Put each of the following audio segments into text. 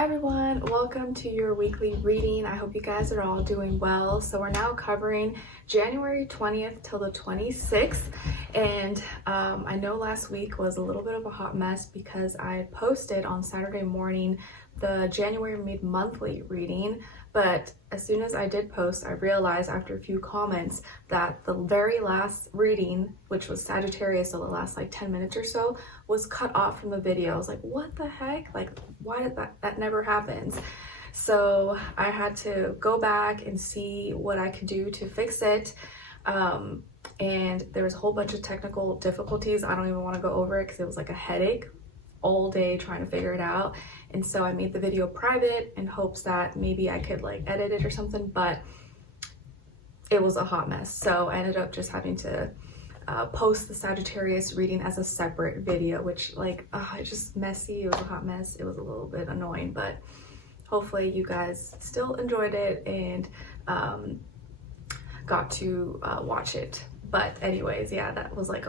Hi everyone, welcome to your weekly reading. I hope you guys are all doing well. So we're now covering January 20th till the 26th. And I know last week was a little bit of a hot mess because I posted on Saturday morning the January mid-monthly reading. But as soon as I did post, I realized after a few comments that the very last reading, which was Sagittarius, so the last like 10 minutes or so, was cut off from the video. I was like, what the heck? Like, why did that never happens? So I had to go back and see what I could do to fix it. And there was a whole bunch of technical difficulties. I don't even want to go over it because it was like a headache all day trying to figure it out. And so I made the video private in hopes that maybe I could like edit it or something, but it was a hot mess. So I ended up just having to post the Sagittarius reading as a separate video, which like, it's just messy. It was a hot mess. It was a little bit annoying, but hopefully you guys still enjoyed it and got to watch it. But anyways, yeah, that was like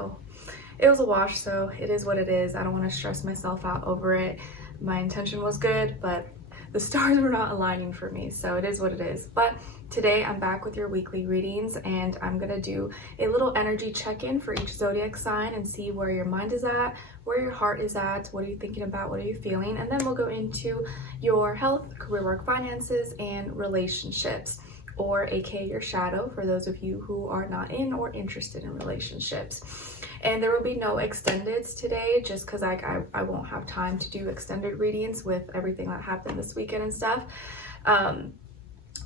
it was a wash, so it is what it is. I don't want to stress myself out over it. My intention was good, but the stars were not aligning for me, so it is what it is. But today I'm back with your weekly readings, and I'm gonna do a little energy check-in for each zodiac sign and see where your mind is at, where your heart is at, what are you thinking about, what are you feeling, and then we'll go into your health, career, work, finances, and relationships, or aka your shadow for those of you who are not in or interested in relationships. And there will be no extendeds today just because I won't have time to do extended readings with everything that happened this weekend and stuff.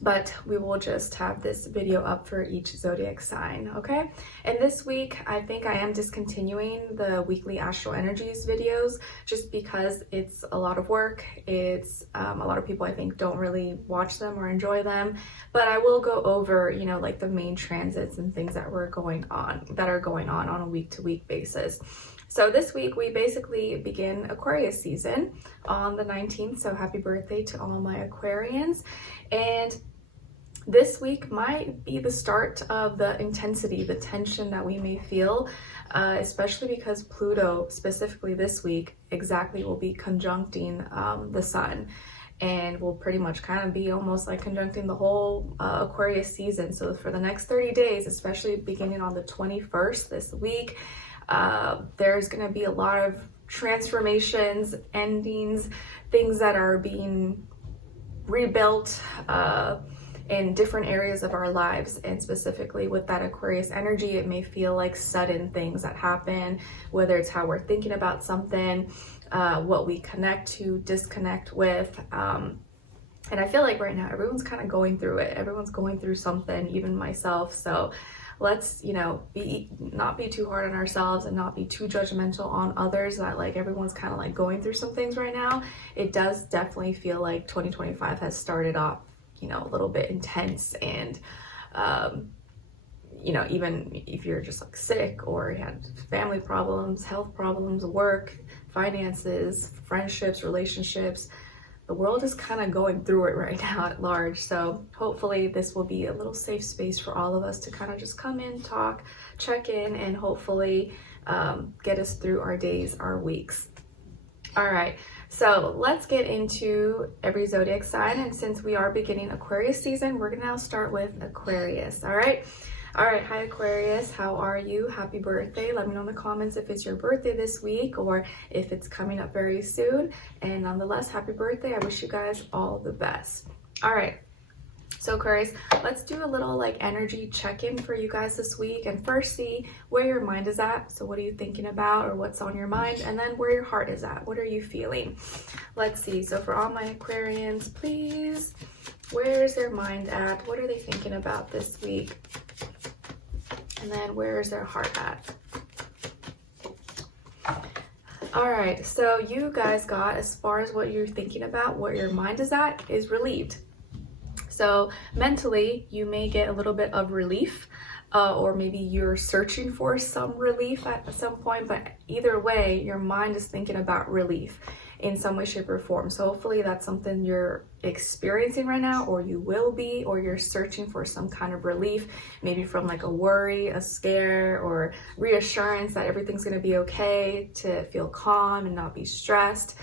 But we will just have this video up for each zodiac sign, okay? And this week, I think I am discontinuing the weekly astral energies videos just because it's a lot of work. It's a lot of people I think don't really watch them or enjoy them, but I will go over, you know, like the main transits and things that are going on on a week-to-week basis. So this week we basically begin Aquarius season on the 19th, so happy birthday to all my Aquarians. And this week might be the start of the intensity, the tension that we may feel, especially because Pluto, specifically this week, exactly will be conjuncting the sun, and will pretty much kind of be almost like conjuncting the whole Aquarius season. So for the next 30 days, especially beginning on the 21st this week, there's going to be a lot of transformations, endings, things that are being rebuilt in different areas of our lives. And specifically with that Aquarius energy, it may feel like sudden things that happen, whether it's how we're thinking about something, what we connect to, disconnect with. And I feel like right now everyone's kind of going through it. Everyone's going through something, even myself. So let's, you know, not be too hard on ourselves and not be too judgmental on others, that like everyone's kind of like going through some things right now. It does definitely feel like 2025 has started off, you know, a little bit intense, and you know, even if you're just like sick or you had family problems, health problems, work, finances, friendships, relationships, the world is kind of going through it right now at large. So hopefully this will be a little safe space for all of us to kind of just come in, talk, check in, and hopefully get us through our days, our weeks. All right, so let's get into every zodiac sign. And since we are beginning Aquarius season, we're gonna now start with Aquarius. All right, hi Aquarius, how are you? Happy birthday. Let me know in the comments if it's your birthday this week or if it's coming up very soon. And nonetheless, happy birthday. I wish you guys all the best. All right, so Aquarius, let's do a little like energy check-in for you guys this week, and first see where your mind is at. So what are you thinking about, or what's on your mind? And then where your heart is at. What are you feeling? Let's see. So for all my Aquarians, please, where is their mind at? What are they thinking about this week? And then where is their heart at? All right, so you guys got, as far as what you're thinking about, where your mind is at, is relieved. So mentally, you may get a little bit of relief, or maybe you're searching for some relief at some point, but either way, your mind is thinking about relief in some way, shape, or form. So hopefully that's something you're experiencing right now, or you will be, or you're searching for some kind of relief, maybe from like a worry, a scare, or reassurance that everything's going to be okay, to feel calm and not be stressed.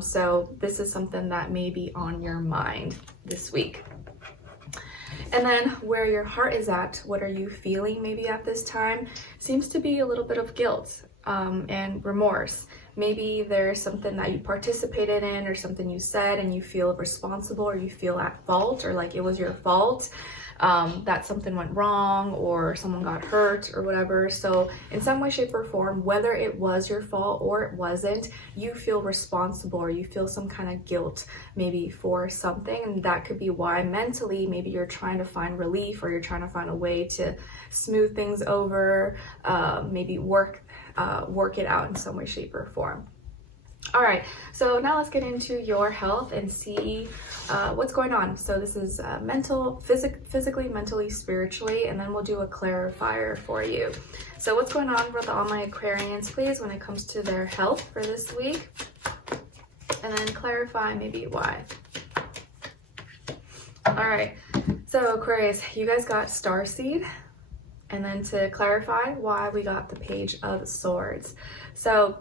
So this is something that may be on your mind this week. And then where your heart is at, what are you feeling maybe at this time? Seems to be a little bit of guilt and remorse. Maybe there's something that you participated in or something you said and you feel responsible, or you feel at fault, or like it was your fault, that something went wrong or someone got hurt or whatever. So in some way, shape, or form, whether it was your fault or it wasn't, you feel responsible or you feel some kind of guilt maybe for something. And that could be why mentally maybe you're trying to find relief, or you're trying to find a way to smooth things over, maybe work it out in some way, shape, or form. All right, so now let's get into your health and see what's going on. So this is mental, physically, mentally, spiritually, and then we'll do a clarifier for you. So what's going on with all my Aquarians, please, when it comes to their health for this week? And then clarify maybe why. All right, so Aquarius, you guys got Starseed. And then to clarify why, we got the Page of Swords. So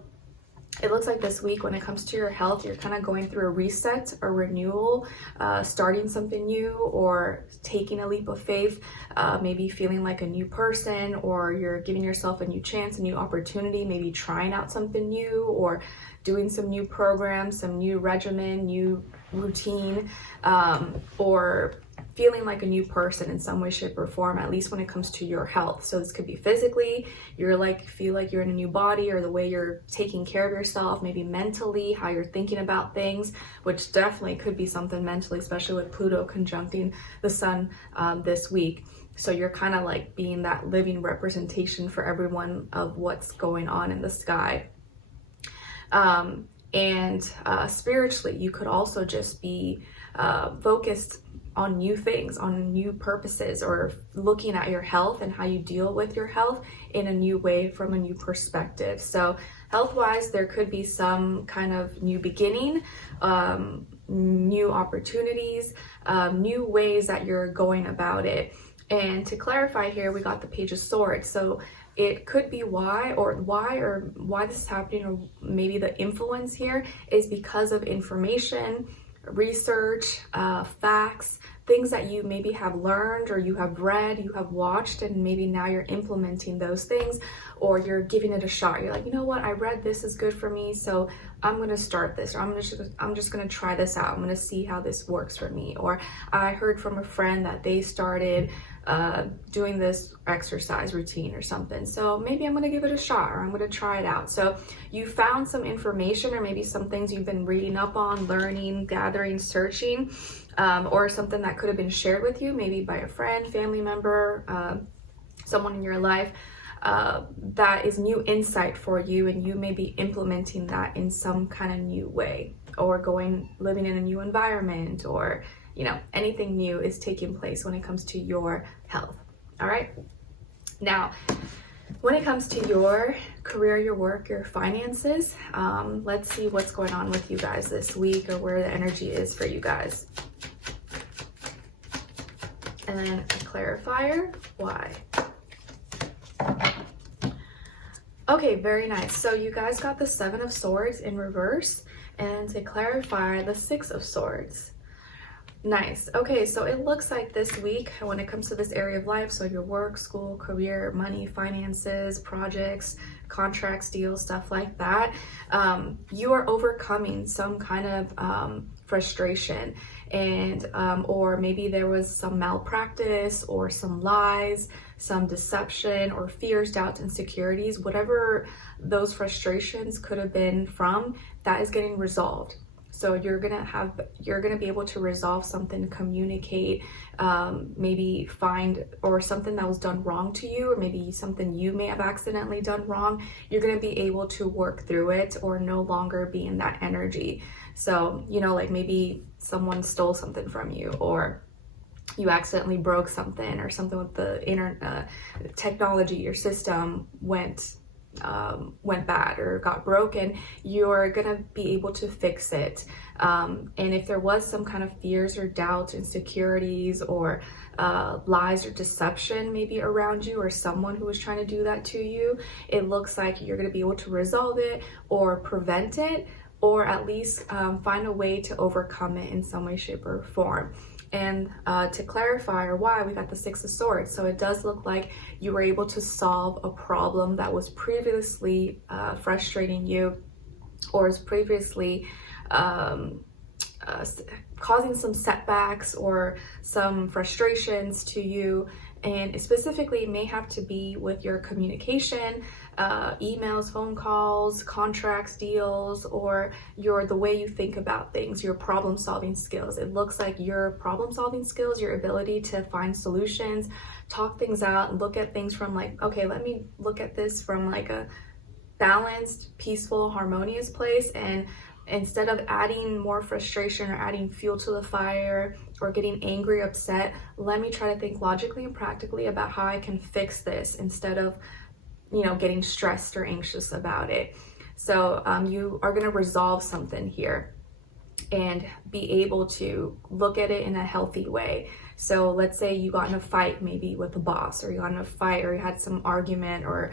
it looks like this week when it comes to your health, you're kind of going through a reset, a renewal, starting something new, or taking a leap of faith, maybe feeling like a new person, or you're giving yourself a new chance, a new opportunity, maybe trying out something new, or doing some new programs, some new regimen, new routine, or feeling like a new person in some way, shape, or form, at least when it comes to your health. So this could be physically, feel like you're in a new body, or the way you're taking care of yourself, maybe mentally, how you're thinking about things, which definitely could be something mentally, especially with Pluto conjuncting the sun this week. So you're kind of like being that living representation for everyone of what's going on in the sky. And spiritually, you could also just be focused on new things, on new purposes, or looking at your health and how you deal with your health in a new way, from a new perspective. So health-wise, there could be some kind of new beginning, new opportunities, new ways that you're going about it. And to clarify here, we got the Page of Swords. So it could be why this is happening, or maybe the influence here is because of information, research, facts, things that you maybe have learned, or you have read, you have watched, and maybe now you're implementing those things, or you're giving it a shot. You're like, you know what, I read this is good for me, so I'm gonna start this, or I'm just gonna try this out. I'm gonna see how this works for me. Or I heard from a friend that they started doing this exercise routine or something, so maybe I'm gonna give it a shot, or I'm gonna try it out. So you found some information, or maybe some things you've been reading up on, learning, gathering, searching, or something that could have been shared with you, maybe by a friend, family member, someone in your life, that is new insight for you, and you may be implementing that in some kind of new way, or living in a new environment, or anything new is taking place when it comes to your health. All right, now when it comes to your career, your work, your finances, let's see what's going on with you guys this week, or where the energy is for you guys. And then a clarifier, why. Okay, very nice. So you guys got the Seven of Swords in reverse, and to clarify, the Six of Swords. Nice. Okay, so it looks like this week, when it comes to this area of life, so your work, school, career, money, finances, projects, contracts, deals, stuff like that, you are overcoming some kind of frustration, and or maybe there was some malpractice, or some lies, some deception, or fears, doubts, insecurities, whatever those frustrations could have been from, that is getting resolved. So you're gonna be able to resolve something, communicate, maybe find, or something that was done wrong to you, or maybe something you may have accidentally done wrong. You're gonna be able to work through it, or no longer be in that energy. So, like maybe someone stole something from you, or you accidentally broke something, or something with the technology, your system went bad or got broken. You're gonna be able to fix it, and if there was some kind of fears or doubts, insecurities, or lies or deception maybe around you, or someone who was trying to do that to you, it looks like you're gonna be able to resolve it or prevent it, or at least find a way to overcome it in some way, shape, or form. And to clarify or why, we got the Six of Swords. So it does look like you were able to solve a problem that was previously frustrating you, or was previously causing some setbacks or some frustrations to you. And specifically, it may have to be with your communication, emails, phone calls, contracts, deals, or the way you think about things, your problem solving skills. It looks like your problem solving skills, your ability to find solutions, talk things out, look at things from like, okay, let me look at this from like a balanced, peaceful, harmonious place, and instead of adding more frustration or adding fuel to the fire or getting angry, upset, let me try to think logically and practically about how I can fix this instead of, you know, getting stressed or anxious about it. So you are going to resolve something here and be able to look at it in a healthy way. So let's say you got in a fight maybe with a boss, or you got in a fight, or you had some argument or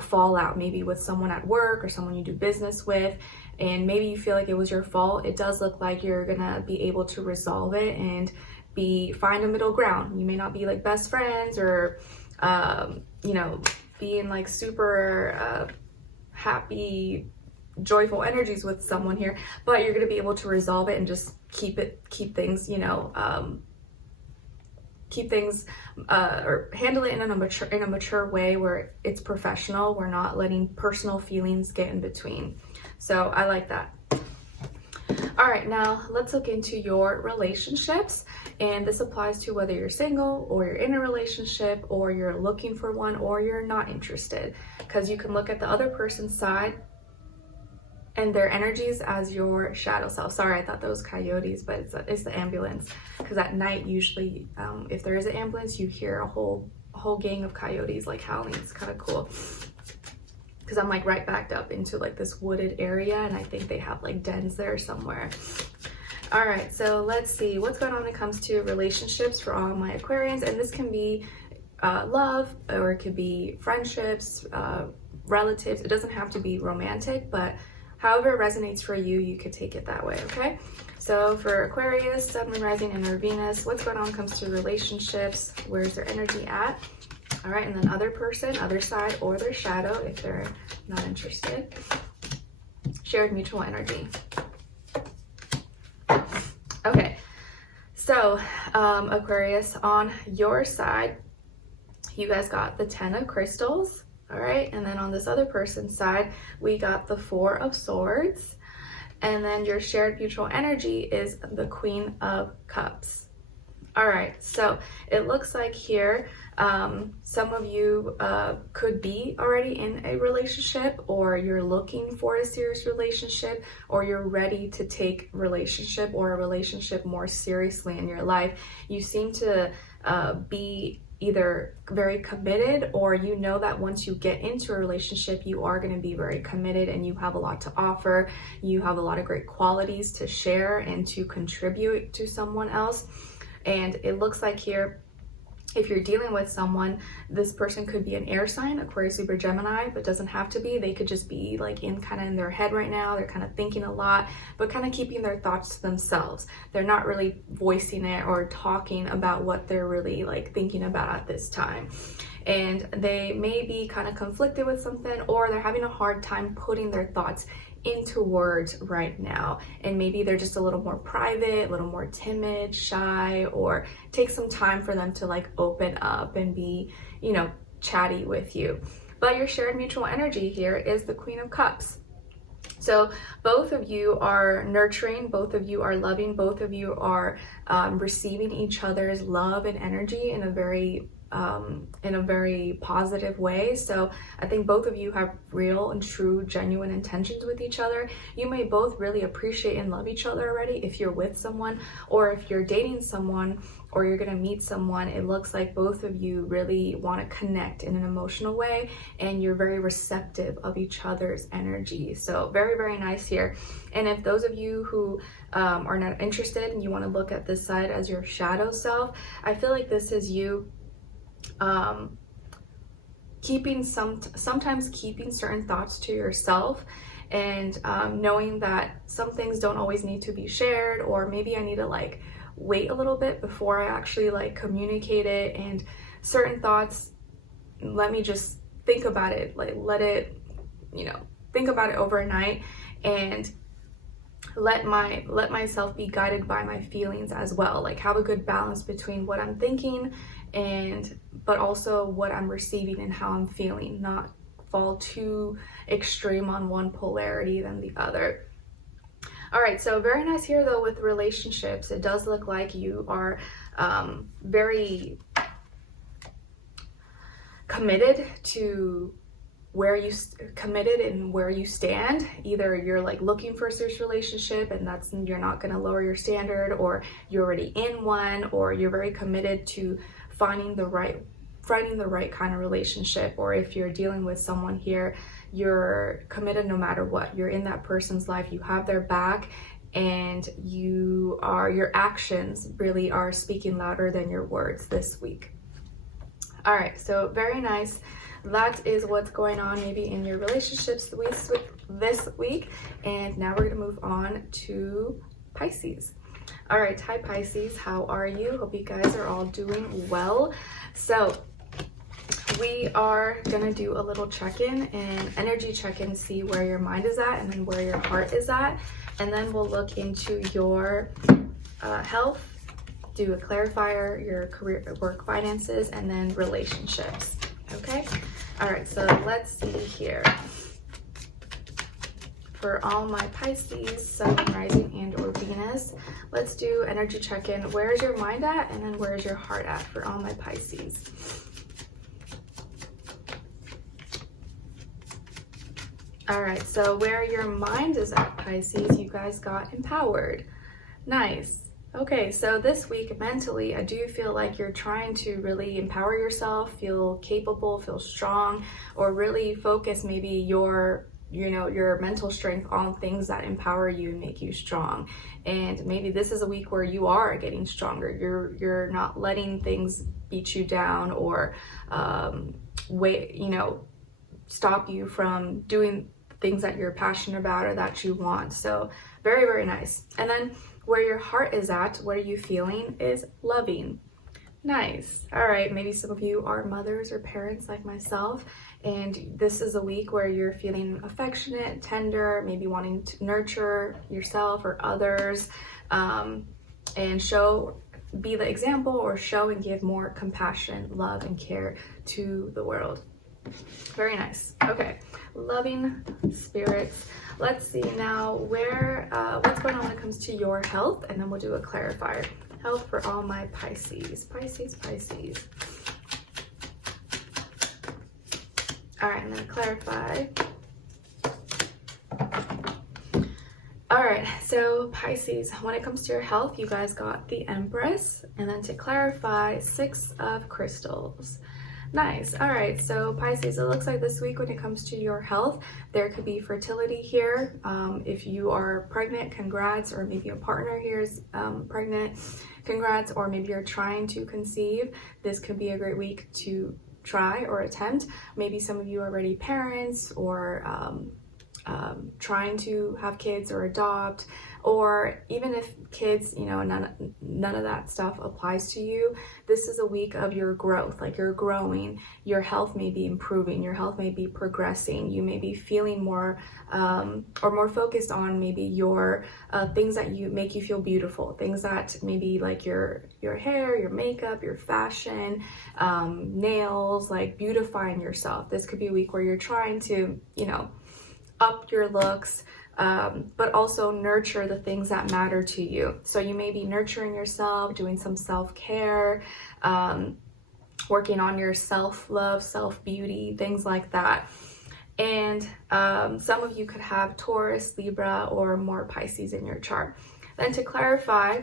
fallout maybe with someone at work or someone you do business with, and maybe you feel like it was your fault. It does look like you're gonna be able to resolve it and find a middle ground. You may not be like best friends or you know, being like super happy, joyful energies with someone here, but you're going to be able to resolve it and just keep things, you know, or handle it in a mature way where it's professional. We're not letting personal feelings get in between. So I like that. All right, now let's look into your relationships, and this applies to whether you're single or you're in a relationship or you're looking for one or you're not interested, because you can look at the other person's side and their energies as your shadow self. Sorry, I thought that was coyotes, but it's the ambulance, because at night usually if there is an ambulance, you hear a whole gang of coyotes like howling. It's kind of cool, because I'm like right backed up into like this wooded area, and I think they have like dens there somewhere. All right, so let's see what's going on when it comes to relationships for all my Aquarians. And this can be love, or it could be friendships, relatives. It doesn't have to be romantic, but however it resonates for you, you could take it that way, okay? So for Aquarius, Sun, Moon, Rising, and or Venus, what's going on when it comes to relationships? Where's their energy at? All right, and then other person, other side, or their shadow if they're not interested. Shared mutual energy. Okay, so Aquarius, on your side, you guys got the 10 of crystals, all right? And then on this other person's side, we got the 4 of swords. And then your shared mutual energy is the Queen of Cups. All right, so it looks like here, some of you could be already in a relationship, or you're looking for a serious relationship, or you're ready to take relationship or a relationship more seriously in your life. You seem to be either very committed, or you know that once you get into a relationship, you are going to be very committed and you have a lot to offer. You have a lot of great qualities to share and to contribute to someone else. And it looks like here, if you're dealing with someone, this person could be an air sign, Aquarius, Libra, Gemini, but doesn't have to be. They could just be like kind of in their head right now. They're kind of thinking a lot, but kind of keeping their thoughts to themselves. They're not really voicing it or talking about what they're really like thinking about at this time. And they may be kind of conflicted with something, or they're having a hard time putting their thoughts into words right now, and maybe they're just a little more private, a little more timid, shy, or take some time for them to like open up and be, you know, chatty with you. But your shared mutual energy here is the Queen of Cups. So both of you are nurturing, both of you are loving, both of you are receiving each other's love and energy in a very positive way. So I think both of you have real and true, genuine intentions with each other. You may both really appreciate and love each other already if you're with someone, or if you're dating someone, or you're gonna meet someone. It looks like both of you really want to connect in an emotional way, and you're very receptive of each other's energy. So very, very nice here. And if those of you who are not interested and you want to look at this side as your shadow self, I feel like this is you keeping sometimes keeping certain thoughts to yourself, and knowing that some things don't always need to be shared, or maybe I need to like wait a little bit before I actually like communicate it, and certain thoughts, let me just think about it, like let it, you know, think about it overnight, and let myself be guided by my feelings as well. Like have a good balance between what I'm thinking but also what I'm receiving and how I'm feeling, not fall too extreme on one polarity than the other. All right, so very nice here though with relationships. It does look like you are very committed to committed in where you stand. Either you're like looking for a serious relationship and you're not going to lower your standard, or you're already in one, or you're very committed to finding the right kind of relationship. Or if you're dealing with someone here, you're committed no matter what. You're in that person's life, you have their back, and your actions really are speaking louder than your words this week. All right, so very nice. That is what's going on maybe in your relationships this week. And now we're gonna move on to Pisces. All right, hi Pisces, how are you? Hope you guys are all doing well. So we are gonna do a little check-in and energy check-in, see where your mind is at and then where your heart is at. And then we'll look into your health, do a clarifier, your career, work, finances, and then relationships. Okay, all right, so let's see here. For all my Pisces, Sun, Rising, and or Venus, let's do energy check-in. Where's your mind at, and then where's your heart at for all my Pisces? All right, so where your mind is at, Pisces, you guys got empowered. Nice. Okay, so this week mentally, I do feel like you're trying to really empower yourself, feel capable, feel strong, or really focus maybe your mental strength on things that empower you and make you strong. And maybe this is a week where you are getting stronger. You're not letting things beat you down or stop you from doing things that you're passionate about or that you want. So very, very nice. And then where your heart is at, what are you feeling, is loving. Nice. All right, maybe some of you are mothers or parents like myself, and this is a week where you're feeling affectionate, tender, maybe wanting to nurture yourself or others, and be the example, or show and give more compassion, love, and care to the world. Very nice. Okay, loving spirits. Let's see now what's going on when it comes to your health, and then we'll do a clarifier. Health for all my Pisces. Pisces. All right, I'm gonna clarify. All right, so Pisces, when it comes to your health, you guys got the Empress, and then to clarify, 6 of Crystals. Nice. All right, so Pisces, it looks like this week when it comes to your health, there could be fertility here. If you are pregnant, congrats, or maybe a partner here is pregnant, congrats, or maybe you're trying to conceive. This could be a great week to try or attempt. Maybe some of you are already parents, or trying to have kids or adopt, or even if kids, none of that stuff applies to you. This is a week of your growth, like you're growing. Your health may be improving, your health may be progressing. You may be feeling more or more focused on maybe your things that make you feel beautiful, things that maybe like your hair, your makeup, your fashion, nails, like beautifying yourself. This could be a week where you're trying to, up your looks, but also nurture the things that matter to you. So you may be nurturing yourself, doing some self-care, working on your self-love, self-beauty, things like that. And some of you could have Taurus, Libra, or more Pisces in your chart. Then to clarify,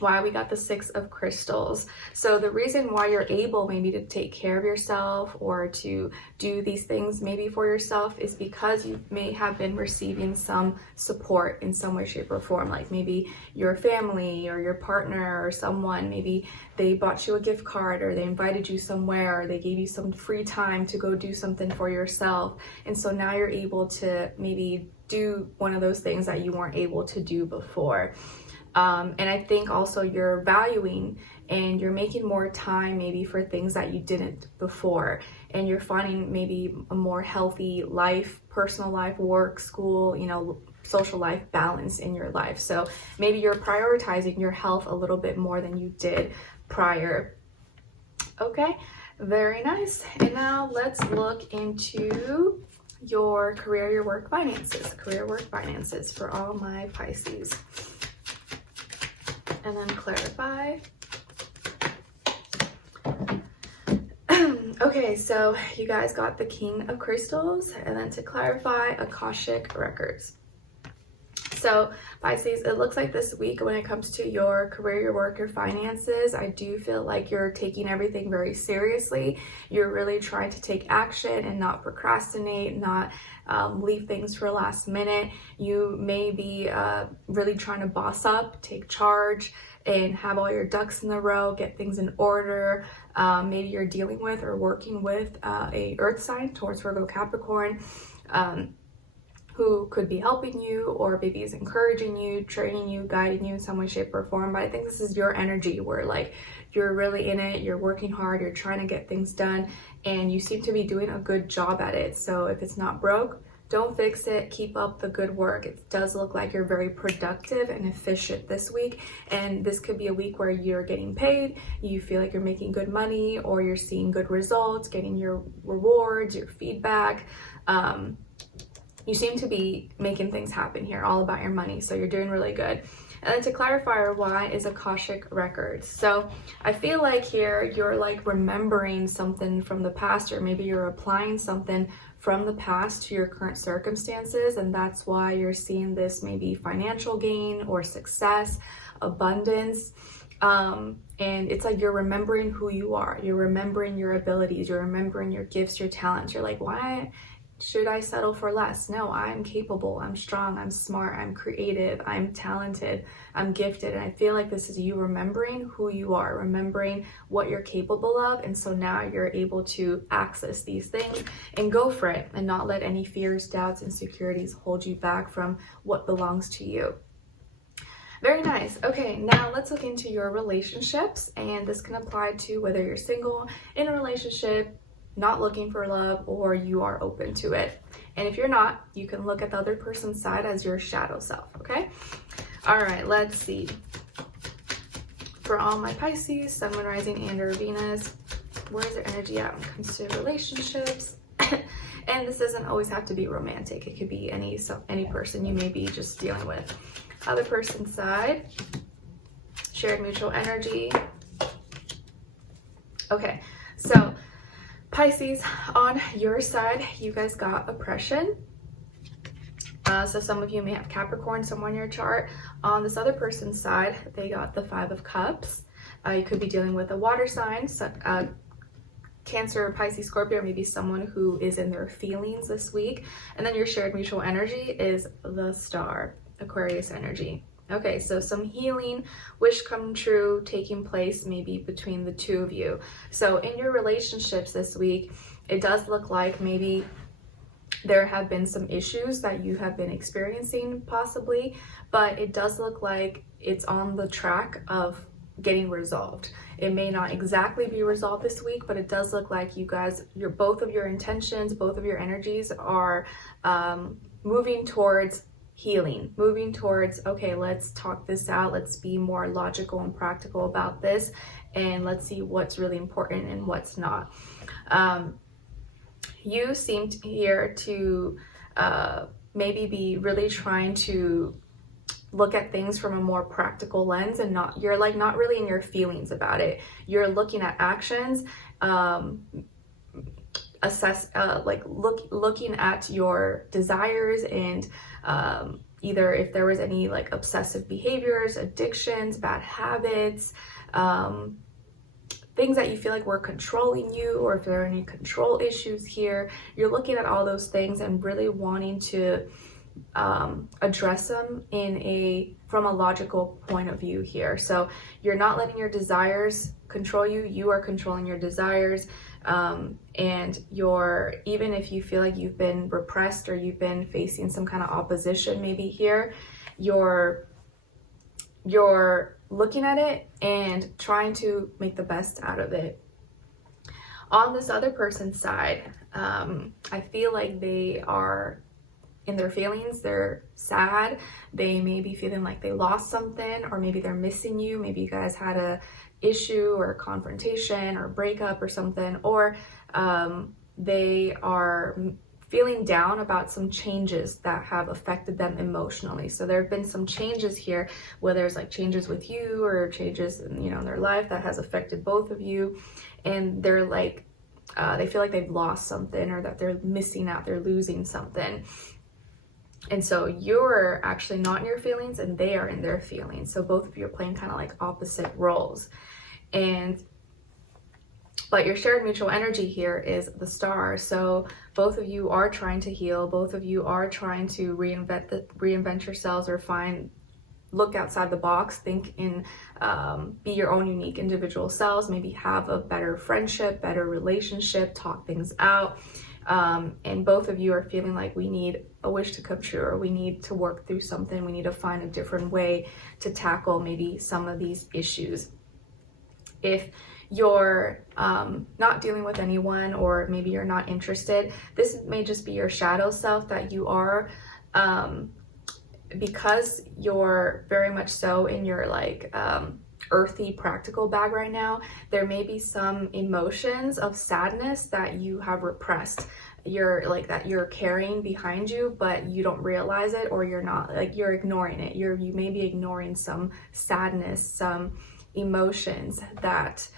why we got the Six of Crystals. So the reason why you're able maybe to take care of yourself or to do these things maybe for yourself is because you may have been receiving some support in some way, shape, or form. Like maybe your family or your partner or someone, maybe they bought you a gift card or they invited you somewhere or they gave you some free time to go do something for yourself. And so now you're able to maybe do one of those things that you weren't able to do before. And I think also you're valuing and you're making more time maybe for things that you didn't before. And you're finding maybe a more healthy life, personal life, work, school, you know, social life balance in your life. So maybe you're prioritizing your health a little bit more than you did prior. Okay, very nice. And now let's look into your career, your work, finances. Career, work, finances for all my Pisces. And then clarify. Okay, so you guys got the King of Crystals, and then to clarify, Akashic Records. So Pisces, it looks like this week when it comes to your career, your work, your finances, I do feel like you're taking everything very seriously. You're really trying to take action and not procrastinate, not leave things for last minute. You may be really trying to boss up, take charge, and have all your ducks in a row, get things in order. Maybe you're dealing with or working with a earth sign, Taurus, Virgo, Capricorn, who could be helping you or maybe is encouraging you, training you, guiding you in some way, shape, or form. But I think this is your energy where like you're really in it, you're working hard, you're trying to get things done, and you seem to be doing a good job at it. So if it's not broke, don't fix it, keep up the good work. It does look like you're very productive and efficient this week, and this could be a week where you're getting paid, you feel like you're making good money, or you're seeing good results, getting your rewards, your feedback. You seem to be making things happen here, all about your money, so you're doing really good. And then to clarify why is Akashic Records. So I feel like here you're like remembering something from the past, or maybe you're applying something from the past to your current circumstances, and that's why you're seeing this maybe financial gain or success, abundance. And it's like you're remembering who you are, you're remembering your abilities, you're remembering your gifts, your talents. You're like, why should I settle for less? No, I'm capable, I'm strong, I'm smart, I'm creative, I'm talented, I'm gifted. And I feel like this is you remembering who you are, remembering what you're capable of. And so now you're able to access these things and go for it and not let any fears, doubts, insecurities hold you back from what belongs to you. Very nice. Okay, now let's look into your relationships, and this can apply to whether you're single, in a relationship, not looking for love, or you are open to it. And if you're not, you can look at the other person's side as your shadow self, okay? All right, let's see. For all my Pisces, Sun, Moon, Rising, and or Venus, where's their energy at when it comes to relationships? And this doesn't always have to be romantic. It could be any person you may be just dealing with. Other person's side, shared mutual energy. Okay, so Pisces, on your side, you guys got oppression. So some of you may have Capricorn somewhere in your chart. On this other person's side, they got the Five of Cups. You could be dealing with a water sign, so, Cancer, Pisces, Scorpio, or maybe someone who is in their feelings this week. And then your shared mutual energy is the Star, Aquarius energy. Okay, so some healing, wish come true taking place maybe between the two of you. So in your relationships this week, it does look like maybe there have been some issues that you have been experiencing possibly, but it does look like it's on the track of getting resolved. It may not exactly be resolved this week, but it does look like you guys, both of your intentions, both of your energies are moving towards healing, moving towards, okay, let's talk this out, let's be more logical and practical about this, and let's see what's really important and what's not. You seem here to maybe be really trying to look at things from a more practical lens, and you're like not really in your feelings about it. You're looking at actions, looking at your desires and either if there was any like obsessive behaviors, addictions, bad habits, things that you feel like were controlling you, or if there are any control issues here. You're looking at all those things and really wanting to address them from a logical point of view here. So you're not letting your desires control you, you are controlling your desires. And even if you feel like you've been repressed or you've been facing some kind of opposition maybe here, you're looking at it and trying to make the best out of it. On this other person's side, I feel like they are in their feelings, they're sad, they may be feeling like they lost something, or maybe they're missing you, maybe you guys had a issue or a confrontation or breakup or something, or they are feeling down about some changes that have affected them emotionally. So there have been some changes here, whether there's like changes with you or changes in, in their life that has affected both of you, and they're like they feel like they've lost something, or that they're missing out, they're losing something. And so you're actually not in your feelings and they are in their feelings. So both of you are playing kind of like opposite roles. But your shared mutual energy here is the Star. So both of you are trying to heal. Both of you are trying to reinvent yourselves, or look outside the box, think in, be your own unique individual selves, maybe have a better friendship, better relationship, talk things out. And both of you are feeling like we need a wish to come true, or we need to work through something. We need to find a different way to tackle maybe some of these issues. If you're not dealing with anyone, or maybe you're not interested, this may just be your shadow self that you are, because you're very much so in your like earthy practical bag right now. There may be some emotions of sadness that you have repressed, that you're carrying behind you, but you don't realize it, or you're not, like, you're ignoring it. You may be ignoring some sadness, some emotions that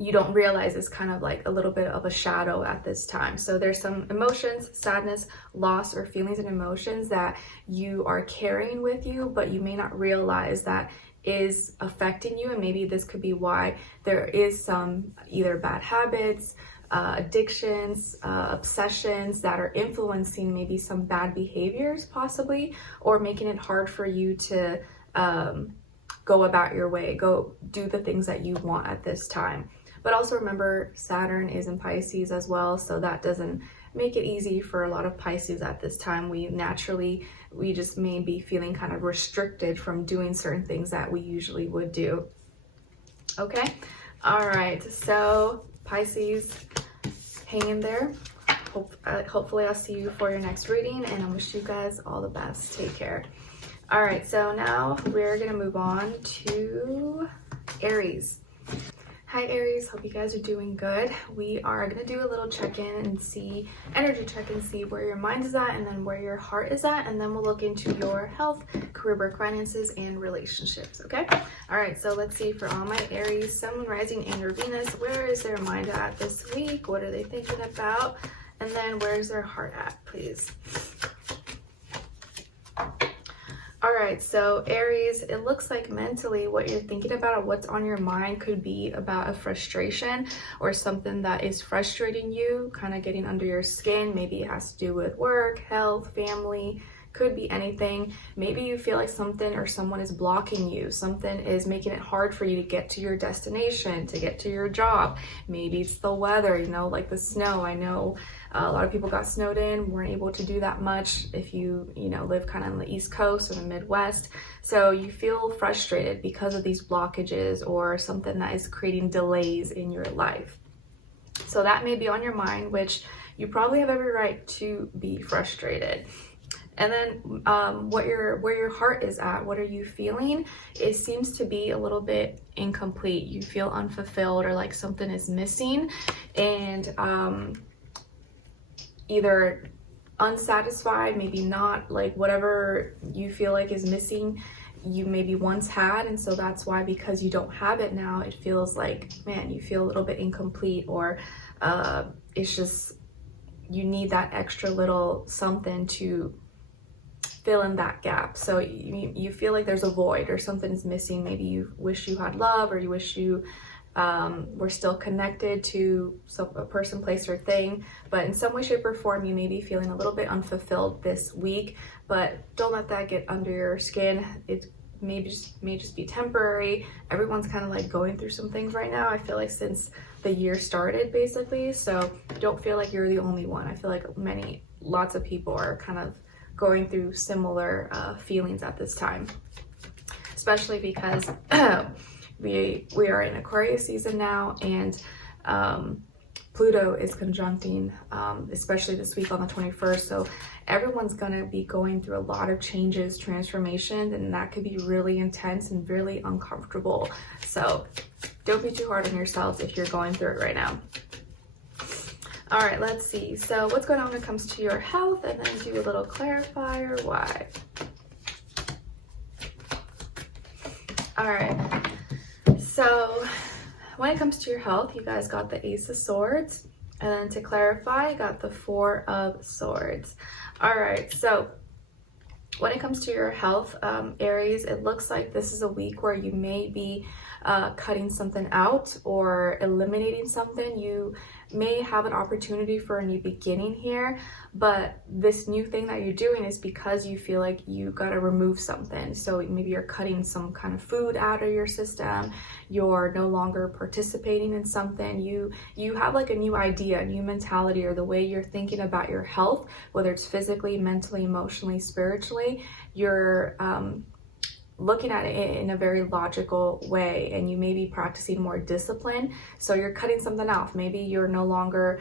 you don't realize is kind of like a little bit of a shadow at this time. So there's some emotions, sadness, loss, or feelings and emotions that you are carrying with you, but you may not realize that is affecting you. And maybe this could be why there is some either bad habits, addictions, obsessions that are influencing maybe some bad behaviors possibly, or making it hard for you to go about your way, go do the things that you want at this time. But also remember, Saturn is in Pisces as well, so that doesn't make it easy for a lot of Pisces at this time. We just may be feeling kind of restricted from doing certain things that we usually would do. Okay, all right, so Pisces, hang in there. Hopefully I'll see you for your next reading, and I wish you guys all the best. Take care. All right, so now we're gonna move on to Aries. Hi Aries, hope you guys are doing good. We are gonna do a little check-in and see, energy check and see where your mind is at, and then where your heart is at, and then we'll look into your health, career, work, finances, and relationships, okay? All right, so let's see for all my Aries, Sun, Moon, Rising, and your Venus, where is their mind at this week? What are they thinking about? And then where's their heart at, please? All right, so Aries, it looks like mentally what you're thinking about or what's on your mind could be about a frustration or something that is frustrating you, kind of getting under your skin. Maybe it has to do with work, health, family, could be anything. Maybe you feel like something or someone is blocking you. Something is making it hard for you to get to your destination, to get to your job. Maybe it's the weather, like the snow. I know a lot of people got snowed in, weren't able to do that much if you live kind of on the East Coast or the Midwest. So you feel frustrated because of these blockages or something that is creating delays in your life. So that may be on your mind, which you probably have every right to be frustrated. And then where your heart is at, what are you feeling? It seems to be a little bit incomplete. You feel unfulfilled, or like something is missing, and either unsatisfied, maybe not, like whatever you feel like is missing, you maybe once had, and so that's why, because you don't have it now, it feels like, man, you feel a little bit incomplete, or it's just, you need that extra little something to fill in that gap. So you feel like there's a void or something is missing. Maybe you wish you had love, or you wish you were still connected to a person, place, or thing, but in some way, shape, or form you may be feeling a little bit unfulfilled this week. But don't let that get under your skin. It may just be temporary. Everyone's kind of like going through some things right now, I feel like, since the year started, basically. So don't feel like you're the only one. I feel like lots of people are kind of going through similar feelings at this time, especially because we are in Aquarius season now, and Pluto is conjuncting, especially this week on the 21st. So everyone's gonna be going through a lot of changes, transformations, and that could be really intense and really uncomfortable. So don't be too hard on yourselves if you're going through it right now. All right, let's see. So what's going on when it comes to your health, and then do a little clarifier why. All right. So when it comes to your health, you guys got the Ace of Swords, and then to clarify, got the Four of Swords. All right, so when it comes to your health, Aries, it looks like this is a week where you may be cutting something out or eliminating something. You may have an opportunity for a new beginning here, but this new thing that you're doing is because you feel like you got to remove something. So maybe you're cutting some kind of food out of your system, you're no longer participating in something, you have like a new idea, a new mentality, or the way you're thinking about your health, whether it's physically, mentally, emotionally, spiritually, you're looking at it in a very logical way, and you may be practicing more discipline. So you're cutting something off. Maybe you're no longer,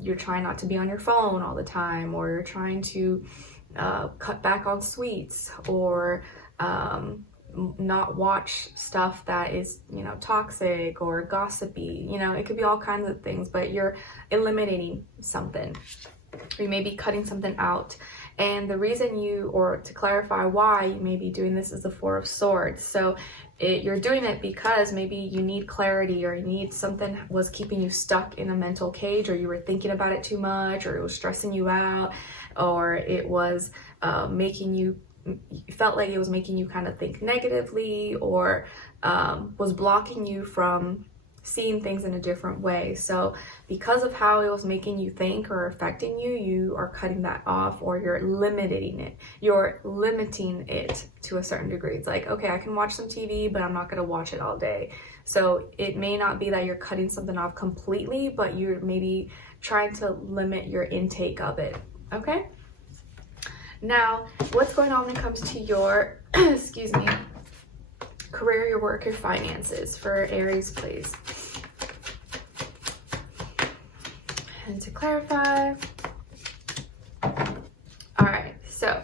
you're trying not to be on your phone all the time, or you're trying to cut back on sweets, or not watch stuff that is, toxic or gossipy. It could be all kinds of things, but you're eliminating something. You may be cutting something out. And the reason or to clarify why you may be doing this, is the Four of Swords. So you're doing it because maybe you need clarity, or you need something was keeping you stuck in a mental cage, or you were thinking about it too much, or it was stressing you out, or it was you felt like it was making you kind of think negatively, or was blocking you from seeing things in a different way. So because of how it was making you think or affecting you, you are cutting that off, or you're limiting it. You're limiting it to a certain degree. It's like, okay, I can watch some TV, but I'm not going to watch it all day. So it may not be that you're cutting something off completely, but you're maybe trying to limit your intake of it. Okay? Now, what's going on when it comes to your, excuse me, career, your work, your finances for Aries, please. And to clarify, all right, so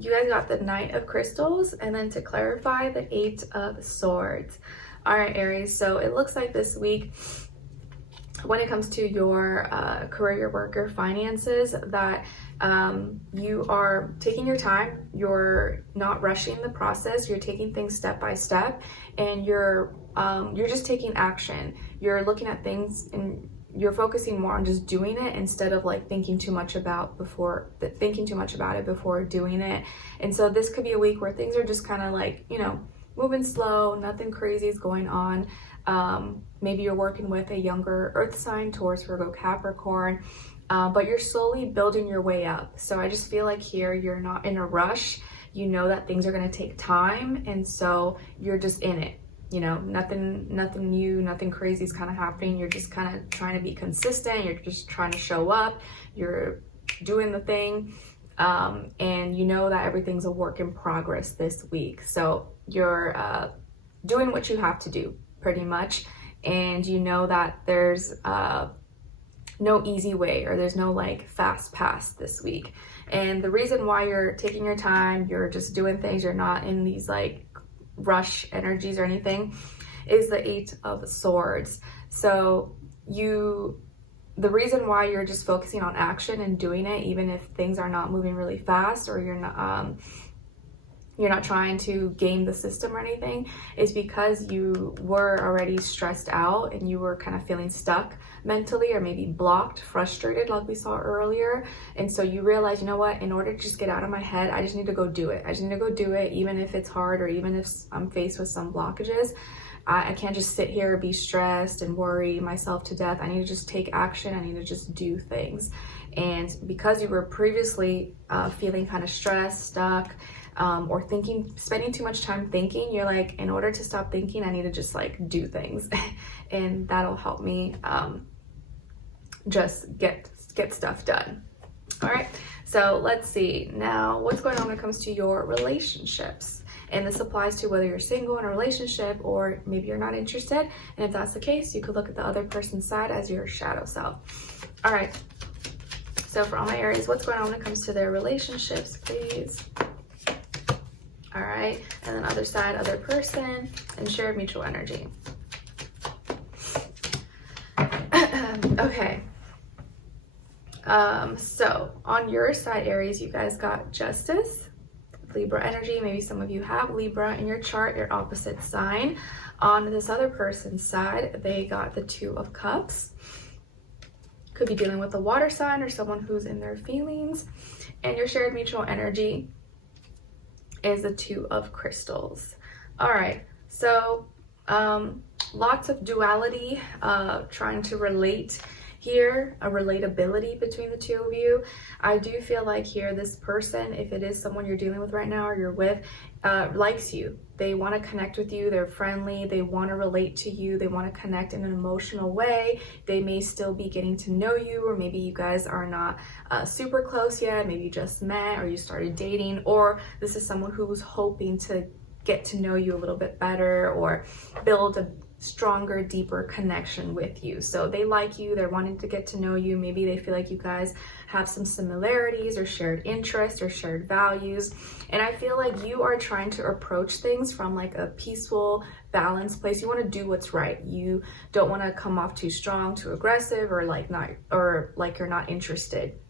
you guys got the Knight of Crystals, and then to clarify, the Eight of Swords. All right, Aries, so it looks like this week, when it comes to your career, your work, your finances, that you are taking your time, you're not rushing the process, you're taking things step by step, and you're just taking action. You're looking at things and you're focusing more on just doing it, instead of like thinking too much about it before doing it. And so this could be a week where things are just kind of like, moving slow, nothing crazy is going on. Maybe you're working with a younger earth sign, Taurus, Virgo, Capricorn, but you're slowly building your way up. So I just feel like here you're not in a rush. You know that things are going to take time, and so you're just in it. Nothing new, nothing crazy is kind of happening. You're just kind of trying to be consistent. You're just trying to show up. You're doing the thing, and you know that everything's a work in progress this week. So you're doing what you have to do, pretty much, and you know that there's no easy way, or there's no like fast pass this week. And the reason why you're taking your time, you're just doing things, you're not in these like rush energies or anything, is the Eight of Swords. So the reason why you're just focusing on action and doing it, even if things are not moving really fast, or you're not you're not trying to game the system or anything, is because you were already stressed out and you were kind of feeling stuck mentally, or maybe blocked, frustrated like we saw earlier. And so you realize, you know what, in order to just get out of my head, I just need to go do it. I just need to go do it, even if it's hard, or even if I'm faced with some blockages. I can't just sit here, be stressed and worry myself to death. I need to just take action. I need to just do things. And because you were previously feeling kind of stressed, stuck, or spending too much time thinking, you're like, in order to stop thinking, I need to just like do things. And that'll help me just get stuff done. All right, so let's see now what's going on when it comes to your relationships. And this applies to whether you're single in a relationship or maybe you're not interested. And if that's the case, you could look at the other person's side as your shadow self. All right, so for all my Aries, what's going on when it comes to their relationships, please? All right, and then other side, other person, and shared mutual energy. Okay. So on your side, Aries, you guys got Justice, Libra energy. Maybe some of you have Libra in your chart, your opposite sign. On this other person's side, they got the Two of Cups. Could be dealing with a water sign or someone who's in their feelings. And your shared mutual energy is the Two of Crystals. All right, so lots of duality, trying to relate here, a relatability between the two of you. I do feel like here, this person, if it is someone you're dealing with right now or you're with, likes you. They want to connect with you. They're friendly. They want to relate to you. They want to connect in an emotional way. They may still be getting to know you, or maybe you guys are not super close yet. Maybe you just met or you started dating, or this is someone who's hoping to get to know you a little bit better or build a stronger, deeper connection with you. So they like you, they're wanting to get to know you. Maybe they feel like you guys have some similarities or shared interests or shared values. And I feel like you are trying to approach things from like a peaceful, balanced place. You want to do what's right. You don't want to come off too strong, too aggressive, or like you're not interested.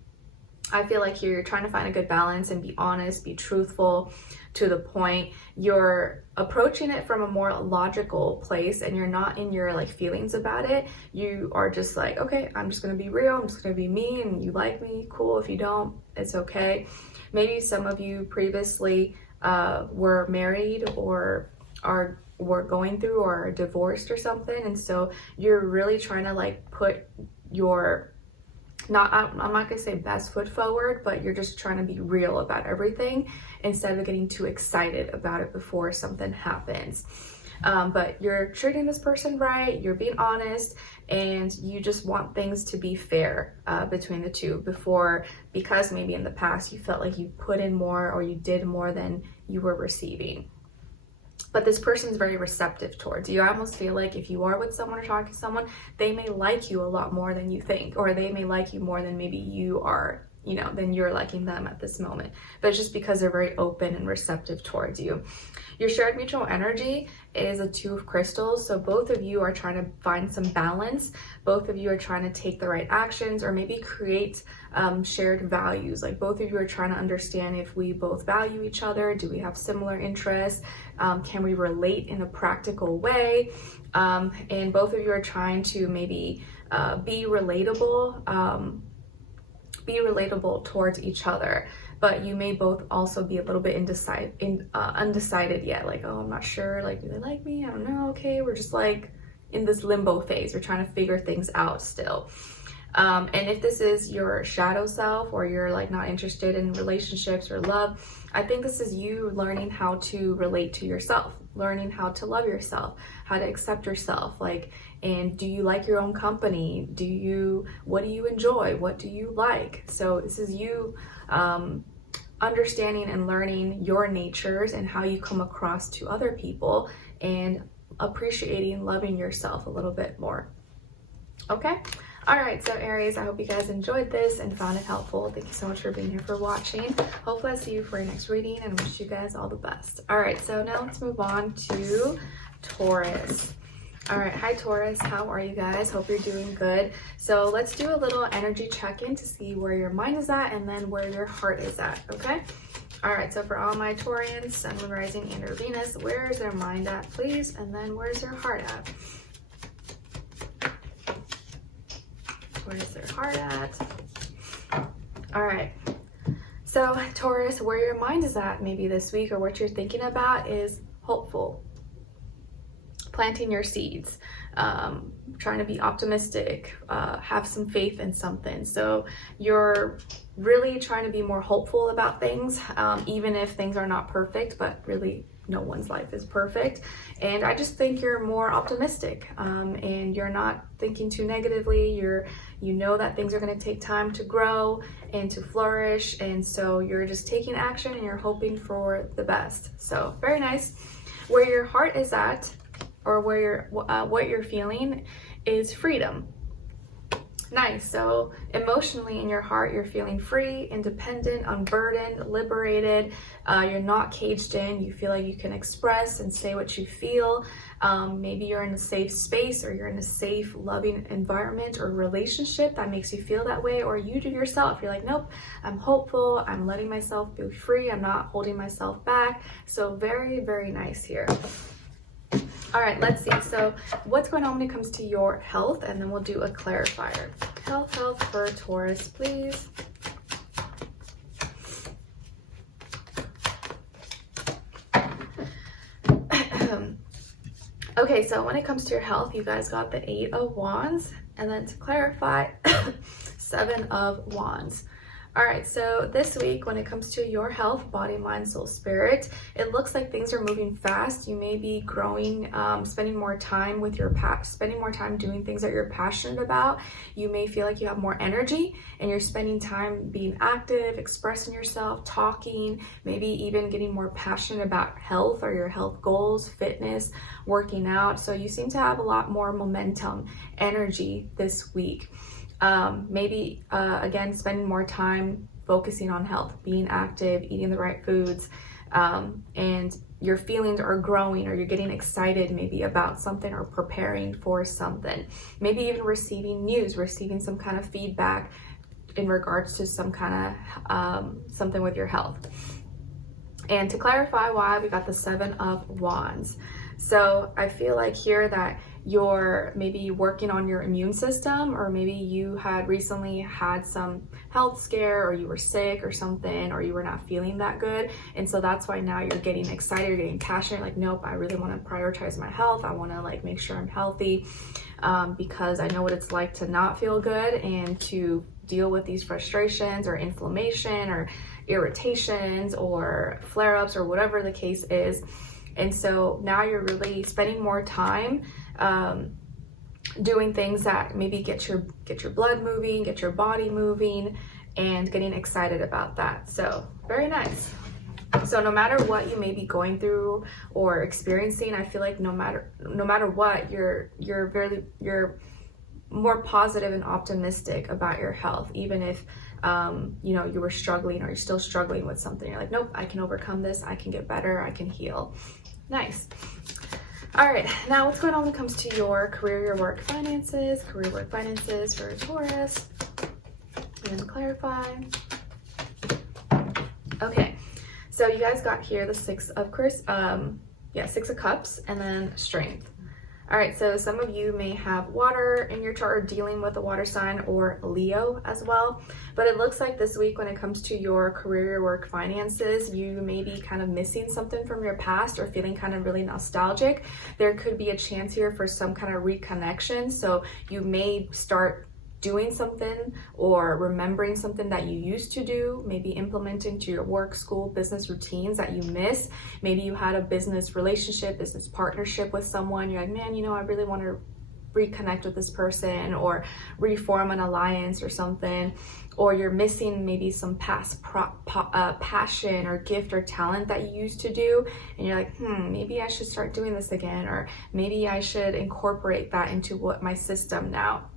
I feel like you're trying to find a good balance and be honest, be truthful, to the point. You're approaching it from a more logical place, and you're not in your like feelings about it. You are just like, okay, I'm just gonna be real, I'm just gonna be me, and you like me, cool. If you don't, it's okay. Maybe some of you previously were married or were going through or are divorced or something, and so you're really trying to like put your I'm not gonna say best foot forward, but you're just trying to be real about everything instead of getting too excited about it before something happens. But you're treating this person right, you're being honest, and you just want things to be fair between the two because maybe in the past you felt like you put in more or you did more than you were receiving. But this person's very receptive towards you. I almost feel like if you are with someone or talking to someone, they may like you a lot more than you think, or they may like you more than maybe you are, than you're liking them at this moment. But it's just because they're very open and receptive towards you. Your shared mutual energy is a Two of Crystals. So both of you are trying to find some balance. Both of you are trying to take the right actions, or maybe create shared values. Like both of you are trying to understand if we both value each other. Do we have similar interests? Can we relate in a practical way? And both of you are trying to maybe be relatable towards each other. But you may both also be a little bit undecided yet. Like, oh, I'm not sure. Like, do they like me? I don't know. Okay, we're just like in this limbo phase. We're trying to figure things out still. And if this is your shadow self, or you're like not interested in relationships or love, I think this is you learning how to relate to yourself, learning how to love yourself, how to accept yourself. Like, and do you like your own company? What do you enjoy? What do you like? So this is you understanding and learning your natures and how you come across to other people, and appreciating, loving yourself a little bit more. Okay. All right, so Aries, I hope you guys enjoyed this and found it helpful. Thank you so much for being here, for watching. Hopefully I'll see you for your next reading, and wish you guys all the best. All right, so now let's move on to Taurus. All right, hi Taurus, how are you guys? Hope you're doing good. So let's do a little energy check-in to see where your mind is at and then where your heart is at, okay? All right, so for all my Taurians, Sun, Moon, Rising, and or Venus, where is their mind at, please? And then where's their heart at? Where is their heart at? All right. So Taurus, where your mind is at maybe this week, or what you're thinking about, is hopeful. Planting your seeds, trying to be optimistic, have some faith in something. So you're really trying to be more hopeful about things, even if things are not perfect, but really no one's life is perfect. And I just think you're more optimistic, and you're not thinking too negatively. You know that things are going to take time to grow and to flourish, and so you're just taking action and you're hoping for the best. So very nice. Where your heart is at, or where what you're feeling, is freedom. Nice. So emotionally in your heart, you're feeling free, independent, unburdened, liberated. You're not caged in. You feel like you can express and say what you feel. Maybe you're in a safe space, or you're in a safe, loving environment or relationship that makes you feel that way, or you do yourself. You're like, nope, I'm hopeful. I'm letting myself be free. I'm not holding myself back. So very, very nice here. All right, let's see. So what's going on when it comes to your health? And then we'll do a clarifier. Health for Taurus, please. Okay, so when it comes to your health, you guys got the 8 of Wands. And then to clarify, 7 of Wands. All right, so this week, when it comes to your health, body, mind, soul, spirit, it looks like things are moving fast. You may be growing, spending more time with your spending more time doing things that you're passionate about. You may feel like you have more energy, and you're spending time being active, expressing yourself, talking, maybe even getting more passionate about health or your health goals, fitness, working out. So you seem to have a lot more momentum, energy this week. Maybe, again, spending more time focusing on health, being active, eating the right foods, and your feelings are growing, or you're getting excited maybe about something, or preparing for something. Maybe even receiving news, receiving some kind of feedback in regards to some kind of something with your health. And to clarify why, we got the 7 of Wands. So I feel like here that you're maybe working on your immune system, or maybe you had recently had some health scare, or you were sick or something, or you were not feeling that good. And so that's why now you're getting excited, you're getting passionate, like, nope, I really want to prioritize my health. I want to like make sure I'm healthy, because I know what it's like to not feel good and to deal with these frustrations or inflammation or irritations or flare-ups or whatever the case is. And so now you're really spending more time doing things that maybe get your blood moving, get your body moving, and getting excited about that. So very nice. So no matter what you may be going through or experiencing, I feel like no matter what, you're more positive and optimistic about your health, even if you know, you were struggling, or you're still struggling with something. You're like, nope, I can overcome this, I can get better, I can heal. Nice. All right, now what's going on when it comes to your career, your work, finances, career, work, finances for Taurus, and clarify. Okay, so you guys got here the 6 of Cups, and then Strength. All right, so some of you may have water in your chart, or dealing with a water sign, or Leo as well. But it looks like this week, when it comes to your career, your work, finances, you may be kind of missing something from your past, or feeling kind of really nostalgic. There could be a chance here for some kind of reconnection. So you may start doing something or remembering something that you used to do, maybe implementing to your work, school, business routines that you miss. Maybe you had a business relationship, business partnership with someone. You're like, man, you know, I really want to reconnect with this person, or reform an alliance or something. Or you're missing maybe some past passion or gift or talent that you used to do, and you're like, maybe I should start doing this again, or maybe I should incorporate that into my system now.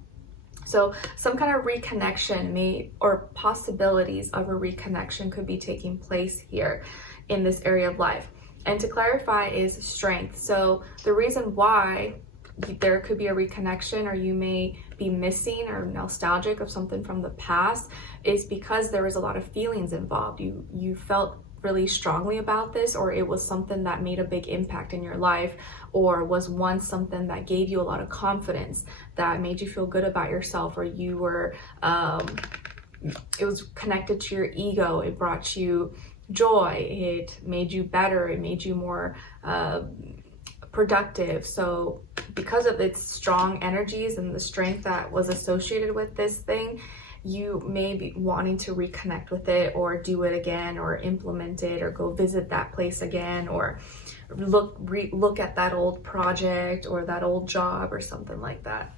So some kind of reconnection or possibilities of a reconnection could be taking place here in this area of life. And to clarify is Strength. So the reason why there could be a reconnection, or you may be missing or nostalgic of something from the past, is because there was a lot of feelings involved. You felt really strongly about this, or it was something that made a big impact in your life, or was once something that gave you a lot of confidence, that made you feel good about yourself, or you were it was connected to your ego, it brought you joy, it made you better, it made you more productive. So because of its strong energies and the strength that was associated with this thing, you may be wanting to reconnect with it, or do it again, or implement it, or go visit that place again, or look at that old project or that old job or something like that.